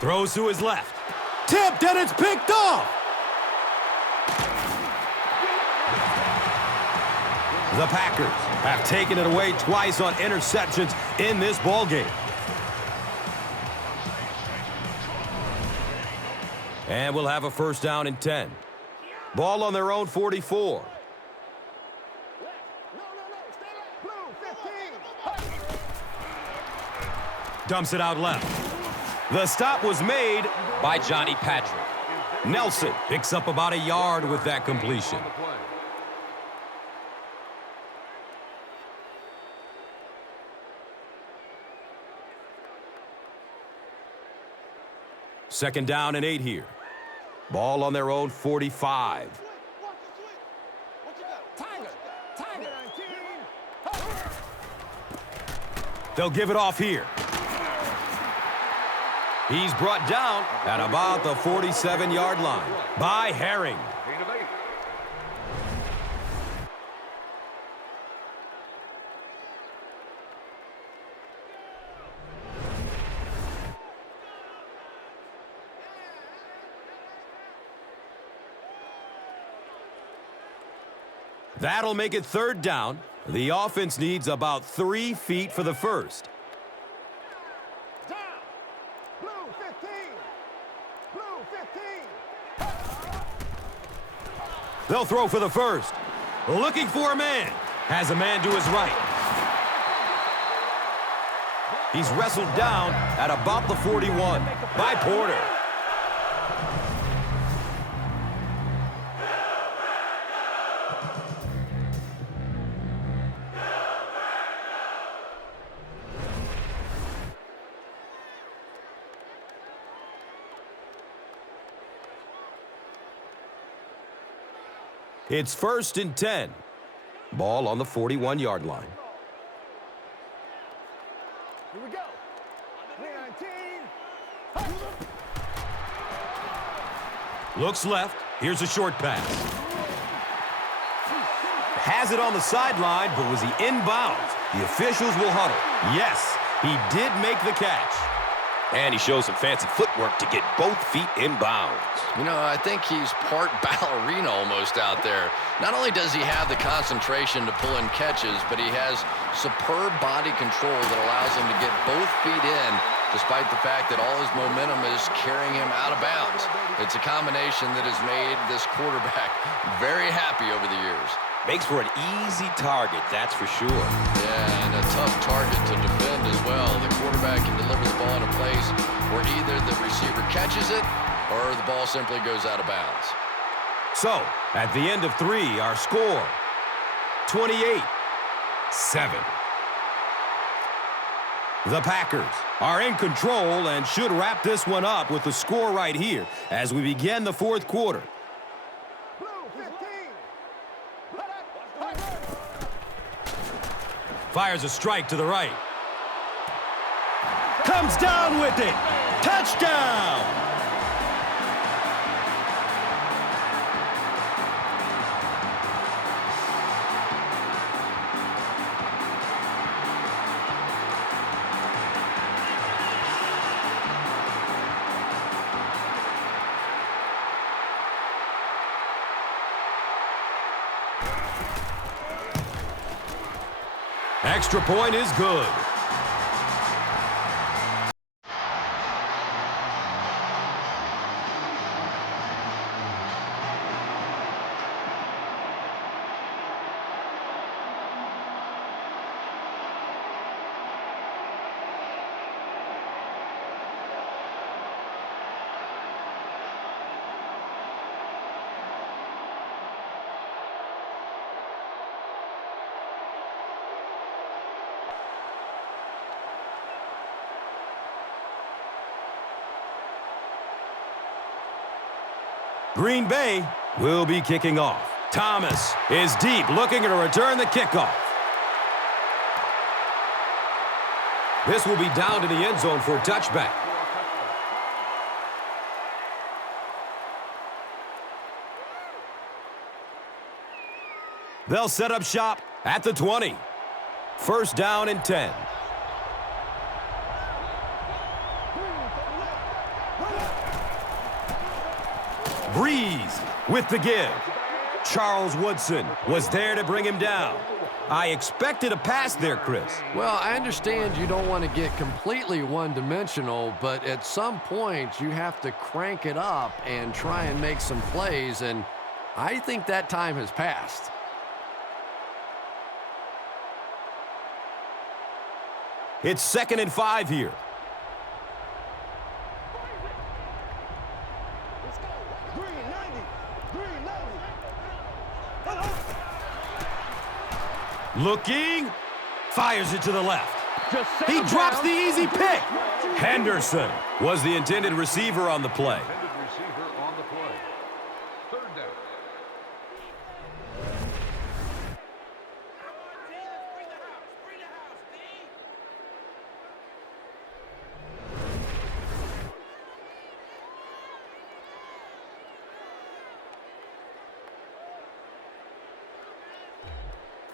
Throws to his left. Tipped, and it's picked off. The Packers have taken it away twice on interceptions in this ballgame. And we'll have a first down and 10. Ball on their own 44. Dumps it out left. The stop was made By Johnny Patrick. Nelson picks up about a yard with that completion. On the play. Second down and 8 here. Ball on their own 45. They'll give it off here. He's brought down at about the 47-yard line by Herring. Gain of 8. That'll make it third down. The offense needs about 3 feet for the first. They'll throw for the first. Looking for a man. Has a man to his right. He's wrestled down at about the 41 by Porter. It's 1st and 10. Ball on the 41-yard line. Here we go. 19. Looks left. Here's a short pass. Has it on the sideline, but was he inbounds? The officials will huddle. Yes, he did make the catch. And he shows some fancy footwork to get both feet inbounds. You know, I think he's part ballerina almost out there. Not only does he have the concentration to pull in catches, but he has superb body control that allows him to get both feet in, despite the fact that all his momentum is carrying him out of bounds. It's a combination that has made this quarterback very happy over the years. Makes for an easy target, that's for sure. Yeah, and a tough target to defend as well. The quarterback can deliver the ball in a place where either the receiver catches it or the ball simply goes out of bounds. So, at the end of 3, our score, 28-7. The Packers are in control and should wrap this one up with the score right here as we begin the 4th quarter. Fires a strike to the right. Comes down with it. Touchdown! Extra point is good. Green Bay will be kicking off. Thomas is deep, looking to return the kickoff. This will be down to the end zone for a touchback. They'll set up shop at the 20. First down and 10. Breeze with the give. Charles Woodson was there to bring him down. I expected a pass there, Chris. Well, I understand you don't want to get completely one-dimensional, but at some point you have to crank it up and try and make some plays, and I think that time has passed. It's 2nd and 5 here. Looking, fires it to the left. He drops the easy pick. Henderson was the intended receiver on the play. Third down.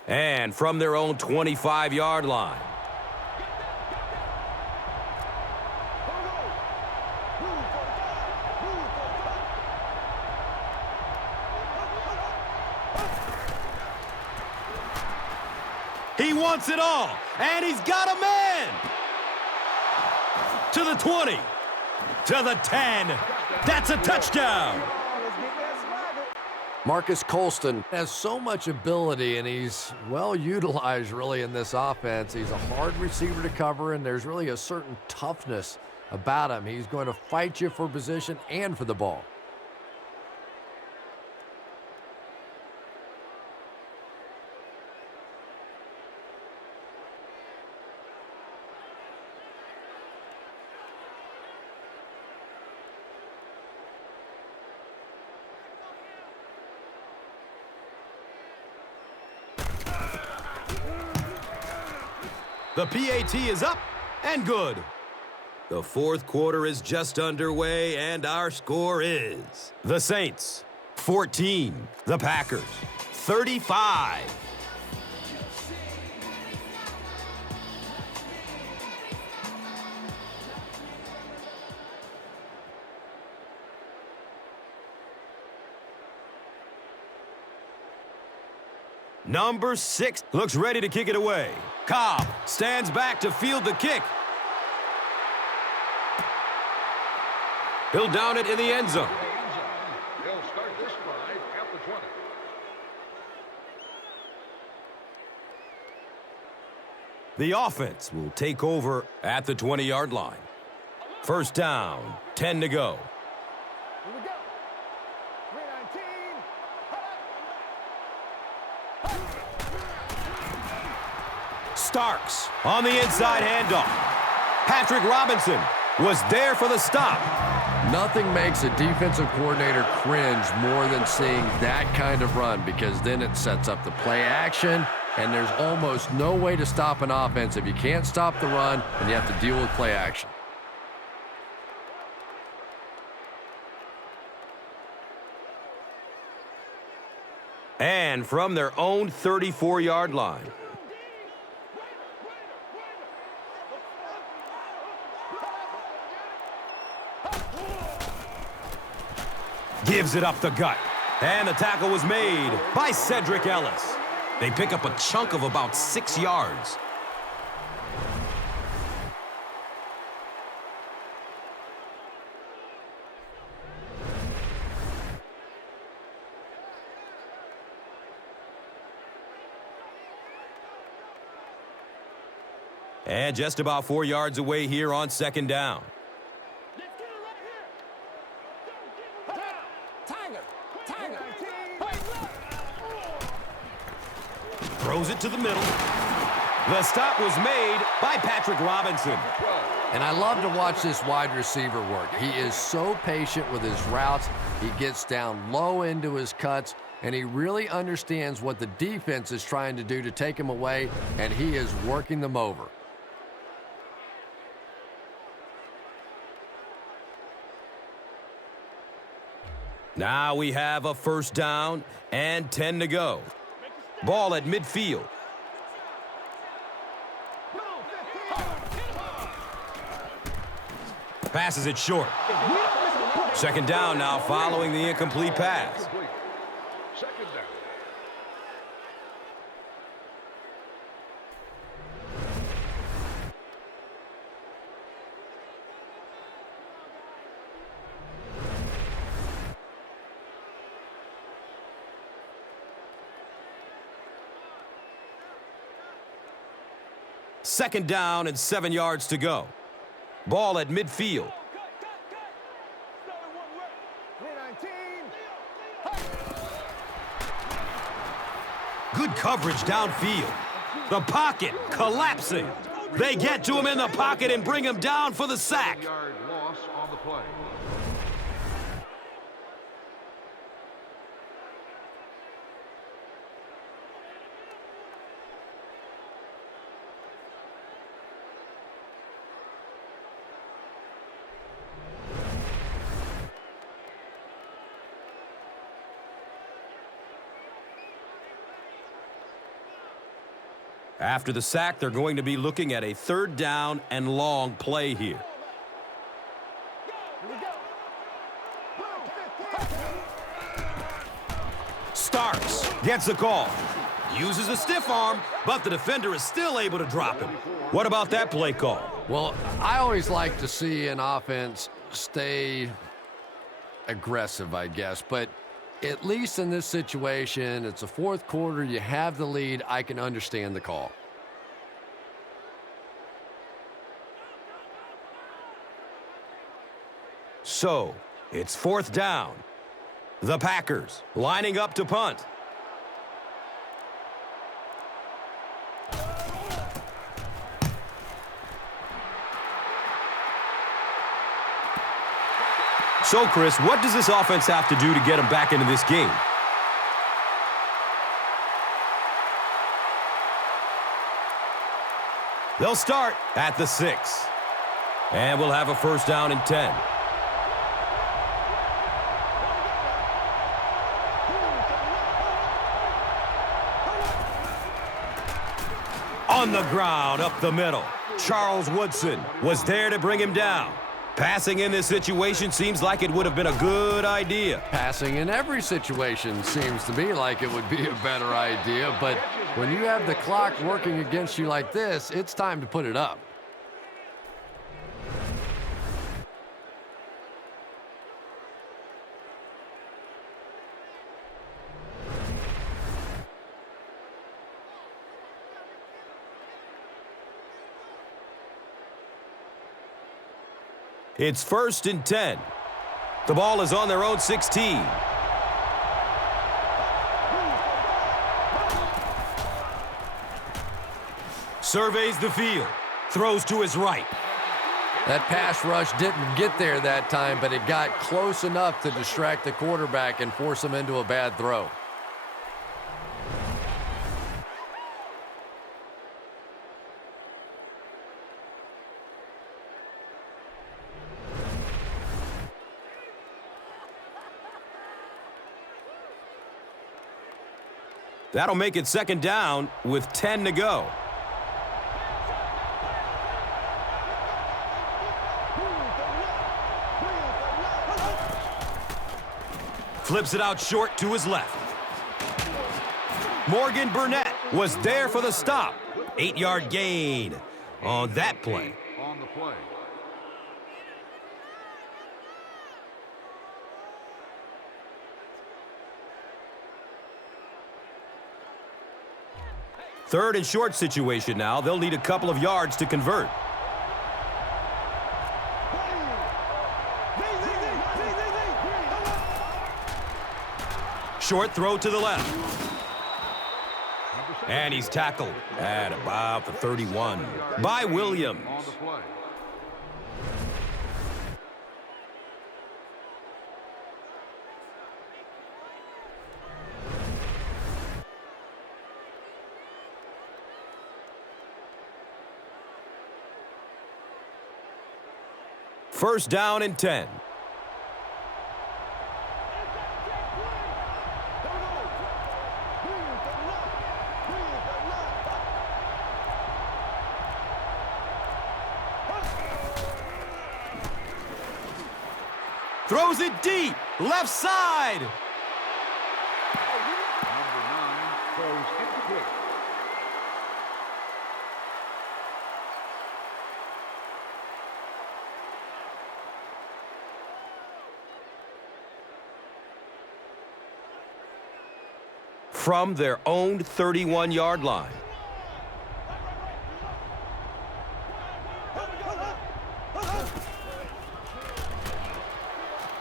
And from their own 25-yard line. He wants it all, and he's got a man. To the 20, to the 10. That's a touchdown. Marcus Colston has so much ability, and he's well utilized really in this offense. He's a hard receiver to cover, and there's really a certain toughness about him. He's going to fight you for position and for the ball. The PAT is up and good. The fourth quarter is just underway, and our score is the Saints 14, the Packers 35. Number 6 looks ready to kick it away. Cobb stands back to field the kick. He'll down it in the end zone. He'll start this drive at the 20. The offense will take over at the 20-yard line. First down, 10 to go. Here we go. 319. Starks on the inside handoff. Patrick Robinson was there for the stop. Nothing makes a defensive coordinator cringe more than seeing that kind of run, because then it sets up the play action, and there's almost no way to stop an offense if you can't stop the run and you have to deal with play action. And from their own 34-yard line. Gives it up the gut. And the tackle was made by Cedric Ellis. They pick up a chunk of about 6 yards. And just about 4 yards away here on second down. Throws it to the middle. The stop was made by Patrick Robinson. And I love to watch this wide receiver work. He is so patient with his routes. He gets down low into his cuts, and he really understands what the defense is trying to do to take him away, and he is working them over. Now we have a first down and 10 to go. Ball at midfield. Passes it short. Second down now following the incomplete pass. Second down. Second down and 7 yards to go. Ball at midfield. Good coverage downfield. The pocket collapsing. They get to him in the pocket and bring him down for the sack. 1-yard loss on the play. After the sack, they're going to be looking at a third down and long play here. Starks gets the call. Uses a stiff arm, but the defender is still able to drop him. What about that play call? Well, I always like to see an offense stay aggressive, I guess, but at least in this situation, it's the fourth quarter, you have the lead, I can understand the call. So, it's fourth down. The Packers lining up to punt. So, Chris, what does this offense have to do to get them back into this game? They'll start at the 6. And we'll have a first down and 10. On the ground, up the middle. Charles Woodson was there to bring him down. Passing in this situation seems like it would have been a good idea. Passing in every situation seems to me like it would be a better idea, but when you have the clock working against you like this, it's time to put it up. It's first and 10. The ball is on their own 16. Surveys the field. Throws to his right. That pass rush didn't get there that time, but it got close enough to distract the quarterback and force him into a bad throw. That'll make it second down with 10 to go. Flips it out short to his left. Morgan Burnett was there for the stop. 8-yard gain on that play. On the play. Third and short situation now. They'll need a couple of yards to convert. Short throw to the left. And he's tackled at about the 31 by Williams. On the play. First down and 10. Throws it deep, left side. Number 9 throws incomplete. From their own 31-yard line.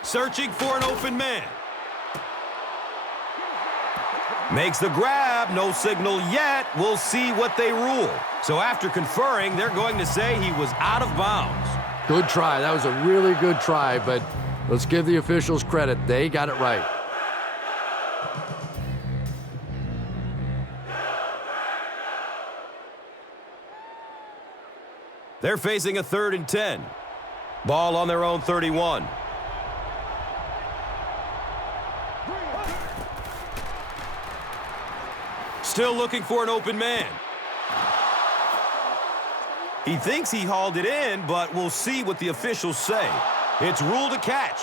Searching for an open man. Makes the grab, no signal yet. We'll see what they rule. So after conferring, they're going to say he was out of bounds. Good try. That was a really good try, but let's give the officials credit. They got it right. They're facing a 3rd and 10. Ball on their own 31. Still looking for an open man. He thinks he hauled it in, but we'll see what the officials say. It's ruled a catch.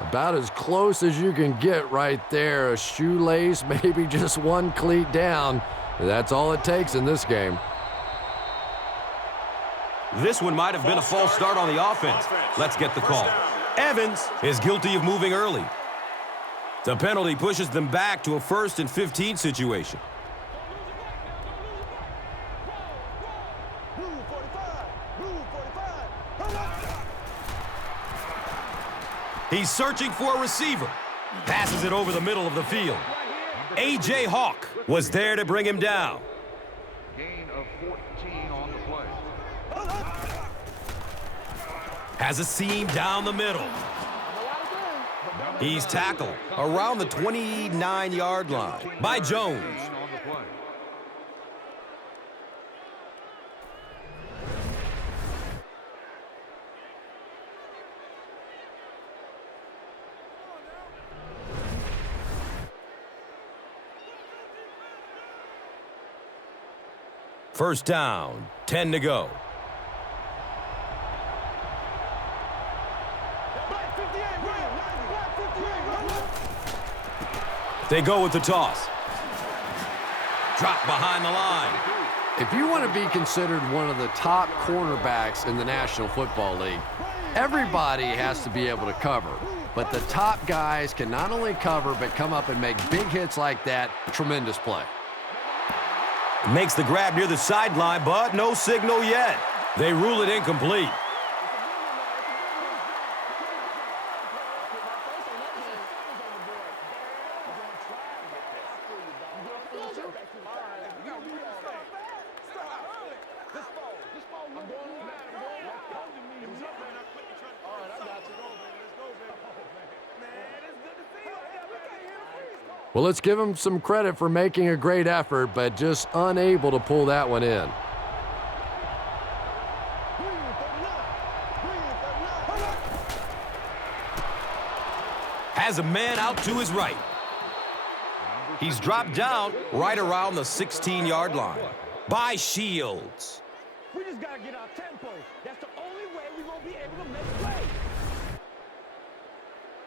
About as close as you can get right there. A shoelace, maybe just one cleat down. That's all it takes in this game. This one might have been a false start on the offense. Let's get the call. Evans is guilty of moving early. The penalty pushes them back to a 1st and 15 situation. He's searching for a receiver. Passes it over the middle of the field. A.J. Hawk was there to bring him down. Gain of 14 on the play. Has a seam down the middle. He's tackled around the 29-yard line by Jones. On the play. First down, 10 to go. They go with the toss. Drop behind the line. If you want to be considered one of the top cornerbacks in the National Football League, everybody has to be able to cover. But the top guys can not only cover, but come up and make big hits like that. Tremendous play. Makes the grab near the sideline, but no signal yet. They rule it incomplete. Well, let's give him some credit for making a great effort, but just unable to pull that one in. Has a man out to his right. He's dropped down right around the 16-yard line by Shields. We just got to get our tempo. That's the only way we're going to be able to make plays.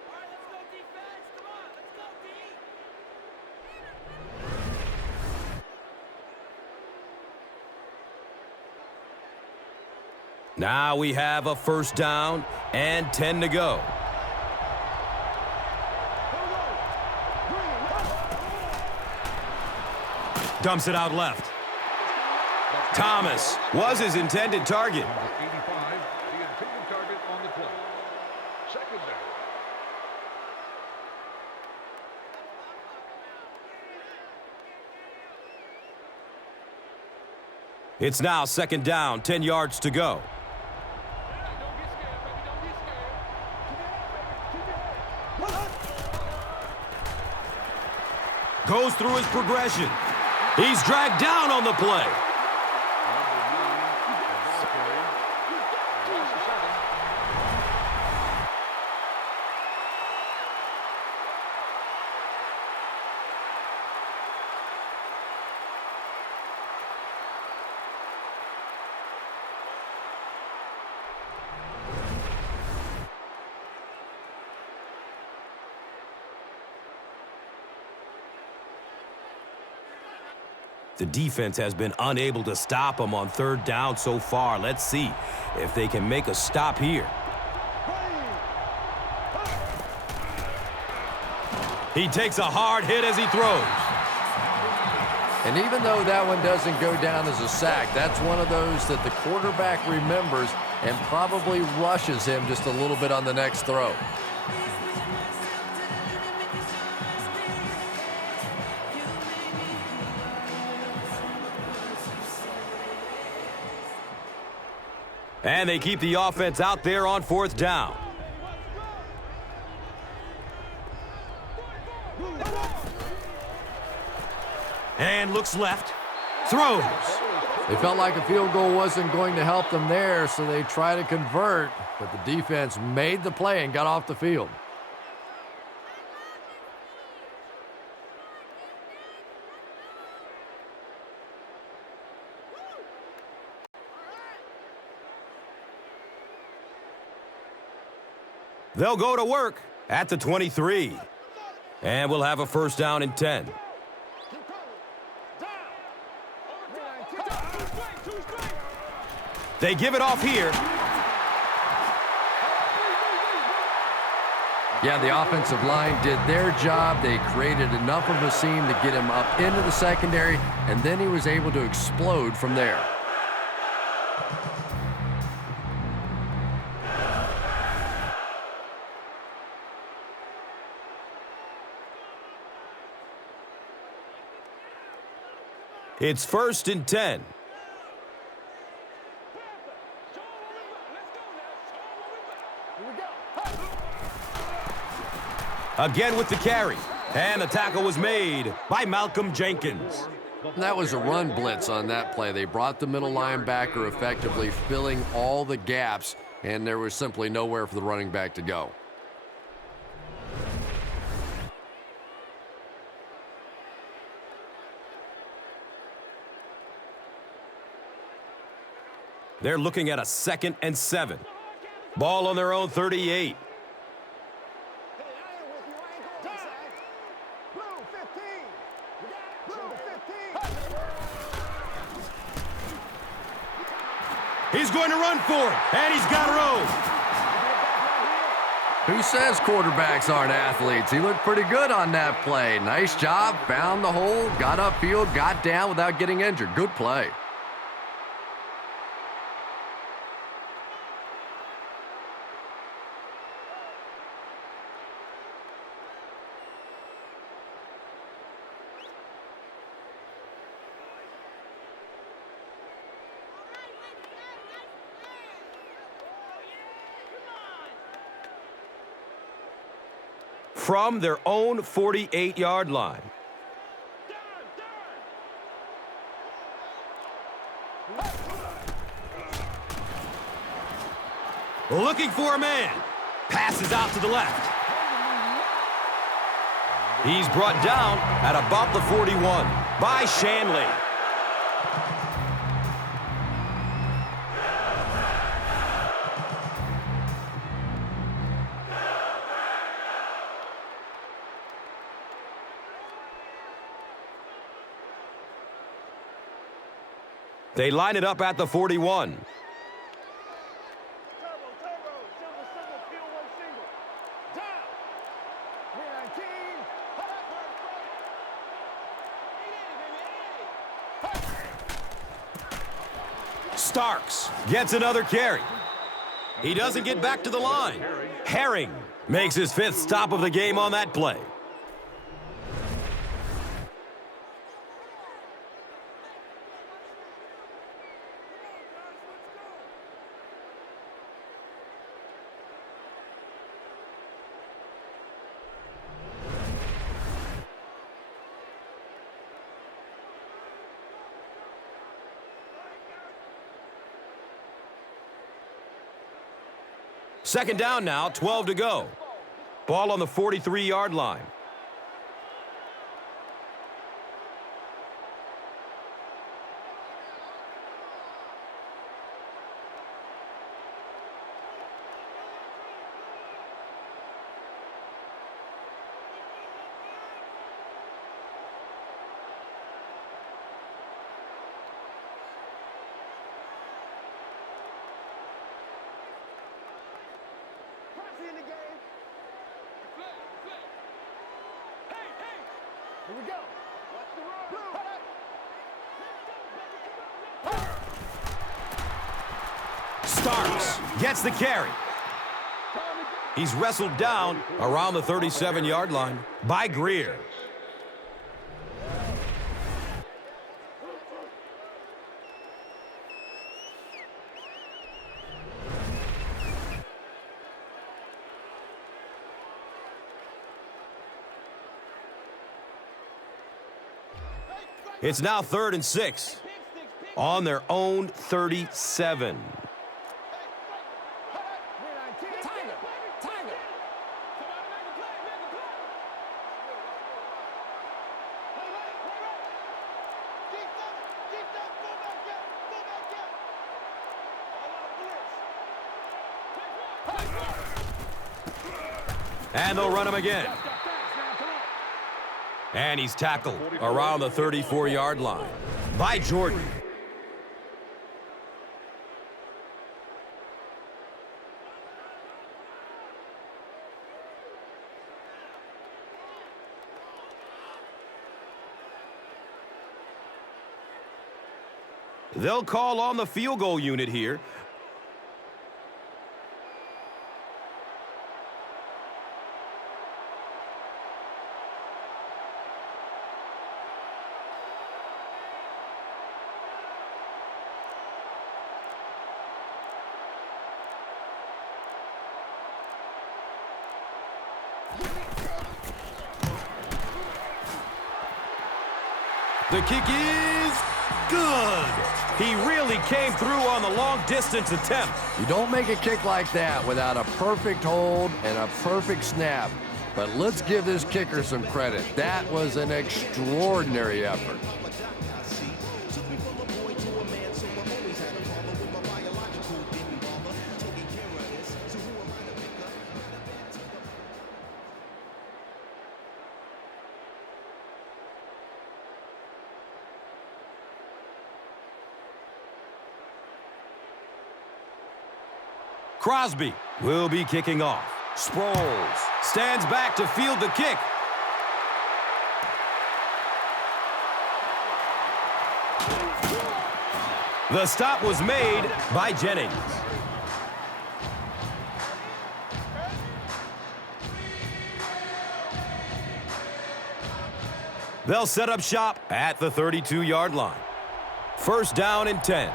All right, let's go defense. Come on, let's go deep. Now we have a first down and 10 to go. Dumps it out left. Thomas was his intended target. Number 85, the intended target on the play. Second down. It's now second down, 10 yards to go. Goes through his progression. He's dragged down on the play. The defense has been unable to stop them on third down so far. Let's see if they can make a stop here. He takes a hard hit as he throws. And even though that one doesn't go down as a sack, that's one of those that the quarterback remembers and probably rushes him just a little bit on the next throw. And they keep the offense out there on fourth down. And looks left. Throws. They felt like a field goal wasn't going to help them there, so they try to convert, but the defense made the play and got off the field. They'll go to work at the 23. And we'll have a first down and 10. They give it off here. Yeah, the offensive line did their job. They created enough of a seam to get him up into the secondary, and then he was able to explode from there. It's first and 10. Again with the carry. And the tackle was made by Malcolm Jenkins. That was a run blitz on that play. They brought the middle linebacker effectively filling all the gaps, and there was simply nowhere for the running back to go. They're looking at a 2nd and 7. Ball on their own 38. He's going to run for it, and he's got room. Who says quarterbacks aren't athletes? He looked pretty good on that play. Nice job, found the hole, got upfield, got down without getting injured. Good play. From their own 48-yard line. Looking for a man. Passes out to the left. He's brought down at about the 41 by Shanley. They line it up at the 41. Starks gets another carry. He doesn't get back to the line. Herring makes his 5th stop of the game on that play. Second down now, 12 to go. Ball on the 43-yard line. in the game. Here we go. Watch the run. Starks gets the carry. He's wrestled down around the 37-yard line by Greer. It's now 3rd and 6 on their own 37. And they'll run him again. And he's tackled around the 34-yard line by Jordan. They'll call on the field goal unit here. The kick is good. He really came through on the long-distance attempt. You don't make a kick like that without a perfect hold and a perfect snap. But let's give this kicker some credit. That was an extraordinary effort. Crosby will be kicking off. Sproles stands back to field the kick. The stop was made by Jennings. They'll set up shop at the 32-yard line. 1st down and 10.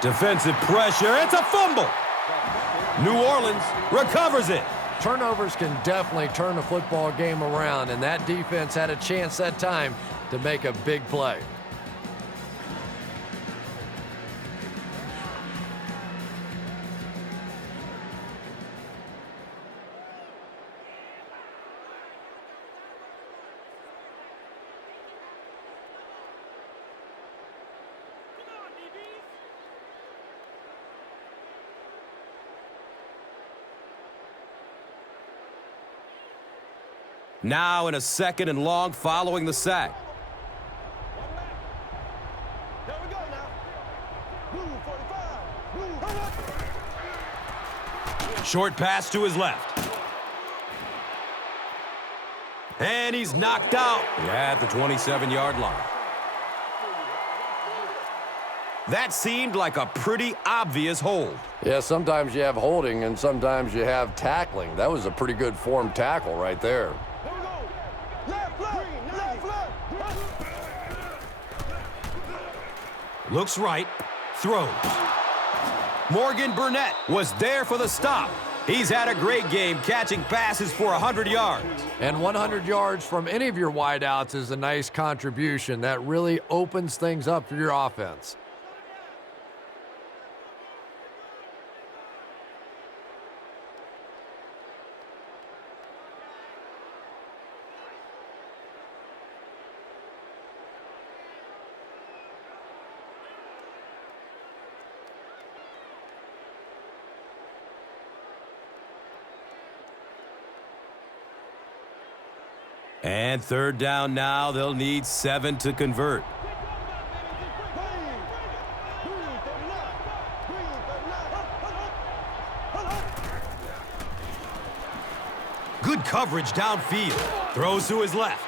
Defensive pressure. It's a fumble. New Orleans recovers it. Turnovers can definitely turn a football game around, and that defense had a chance that time to make a big play. Now in a 2nd and long following the sack. There we go now. Blue 45. Short pass to his left. And he's knocked out at the 27-yard line. That seemed like a pretty obvious hold. Yeah, sometimes you have holding and sometimes you have tackling. That was a pretty good form tackle right there. There we go. Left, left, left. Looks right. Throws. Morgan Burnett was there for the stop. He's had a great game catching passes for 100 yards. And 100 yards from any of your wideouts is a nice contribution. That really opens things up for your offense. And 3rd down now. They'll need 7 to convert. coverage downfield. Throws to his left.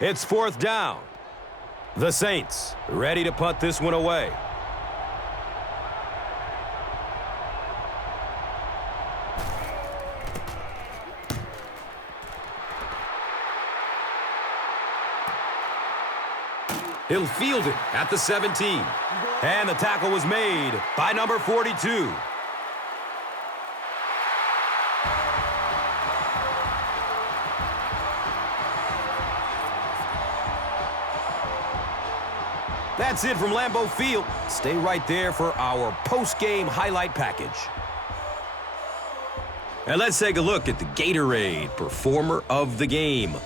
It's 4th down. The Saints ready to punt this one away. He'll field it at the 17. And the tackle was made by number 42. That's it from Lambeau Field. Stay right there for our post-game highlight package. And let's take a look at the Gatorade Performer of the Game.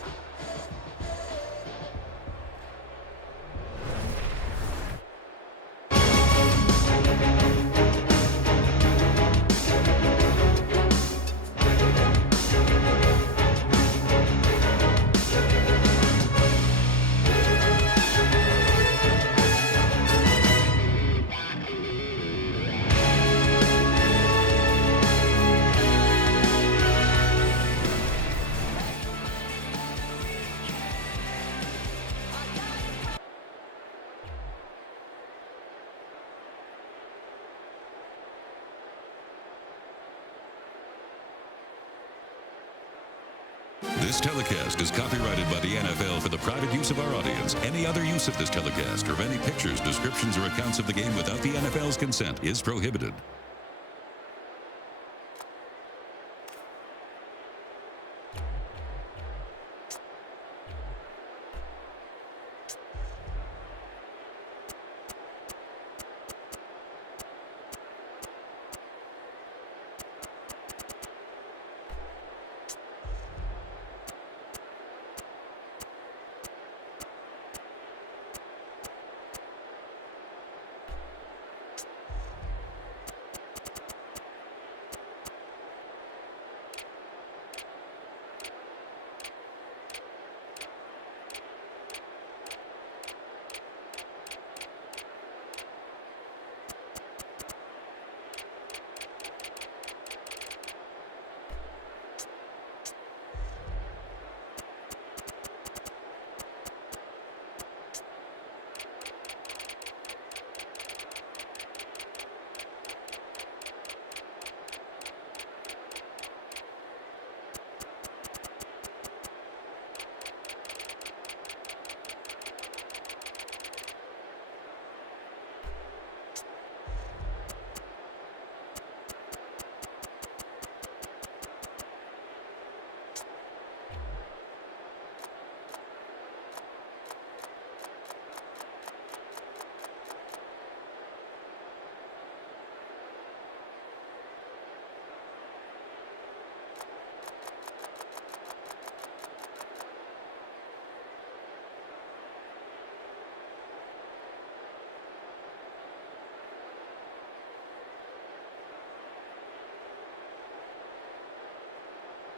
This telecast is copyrighted by the NFL for the private use of our audience. Any other use of this telecast or of any pictures, descriptions, or accounts of the game without the NFL's consent is prohibited.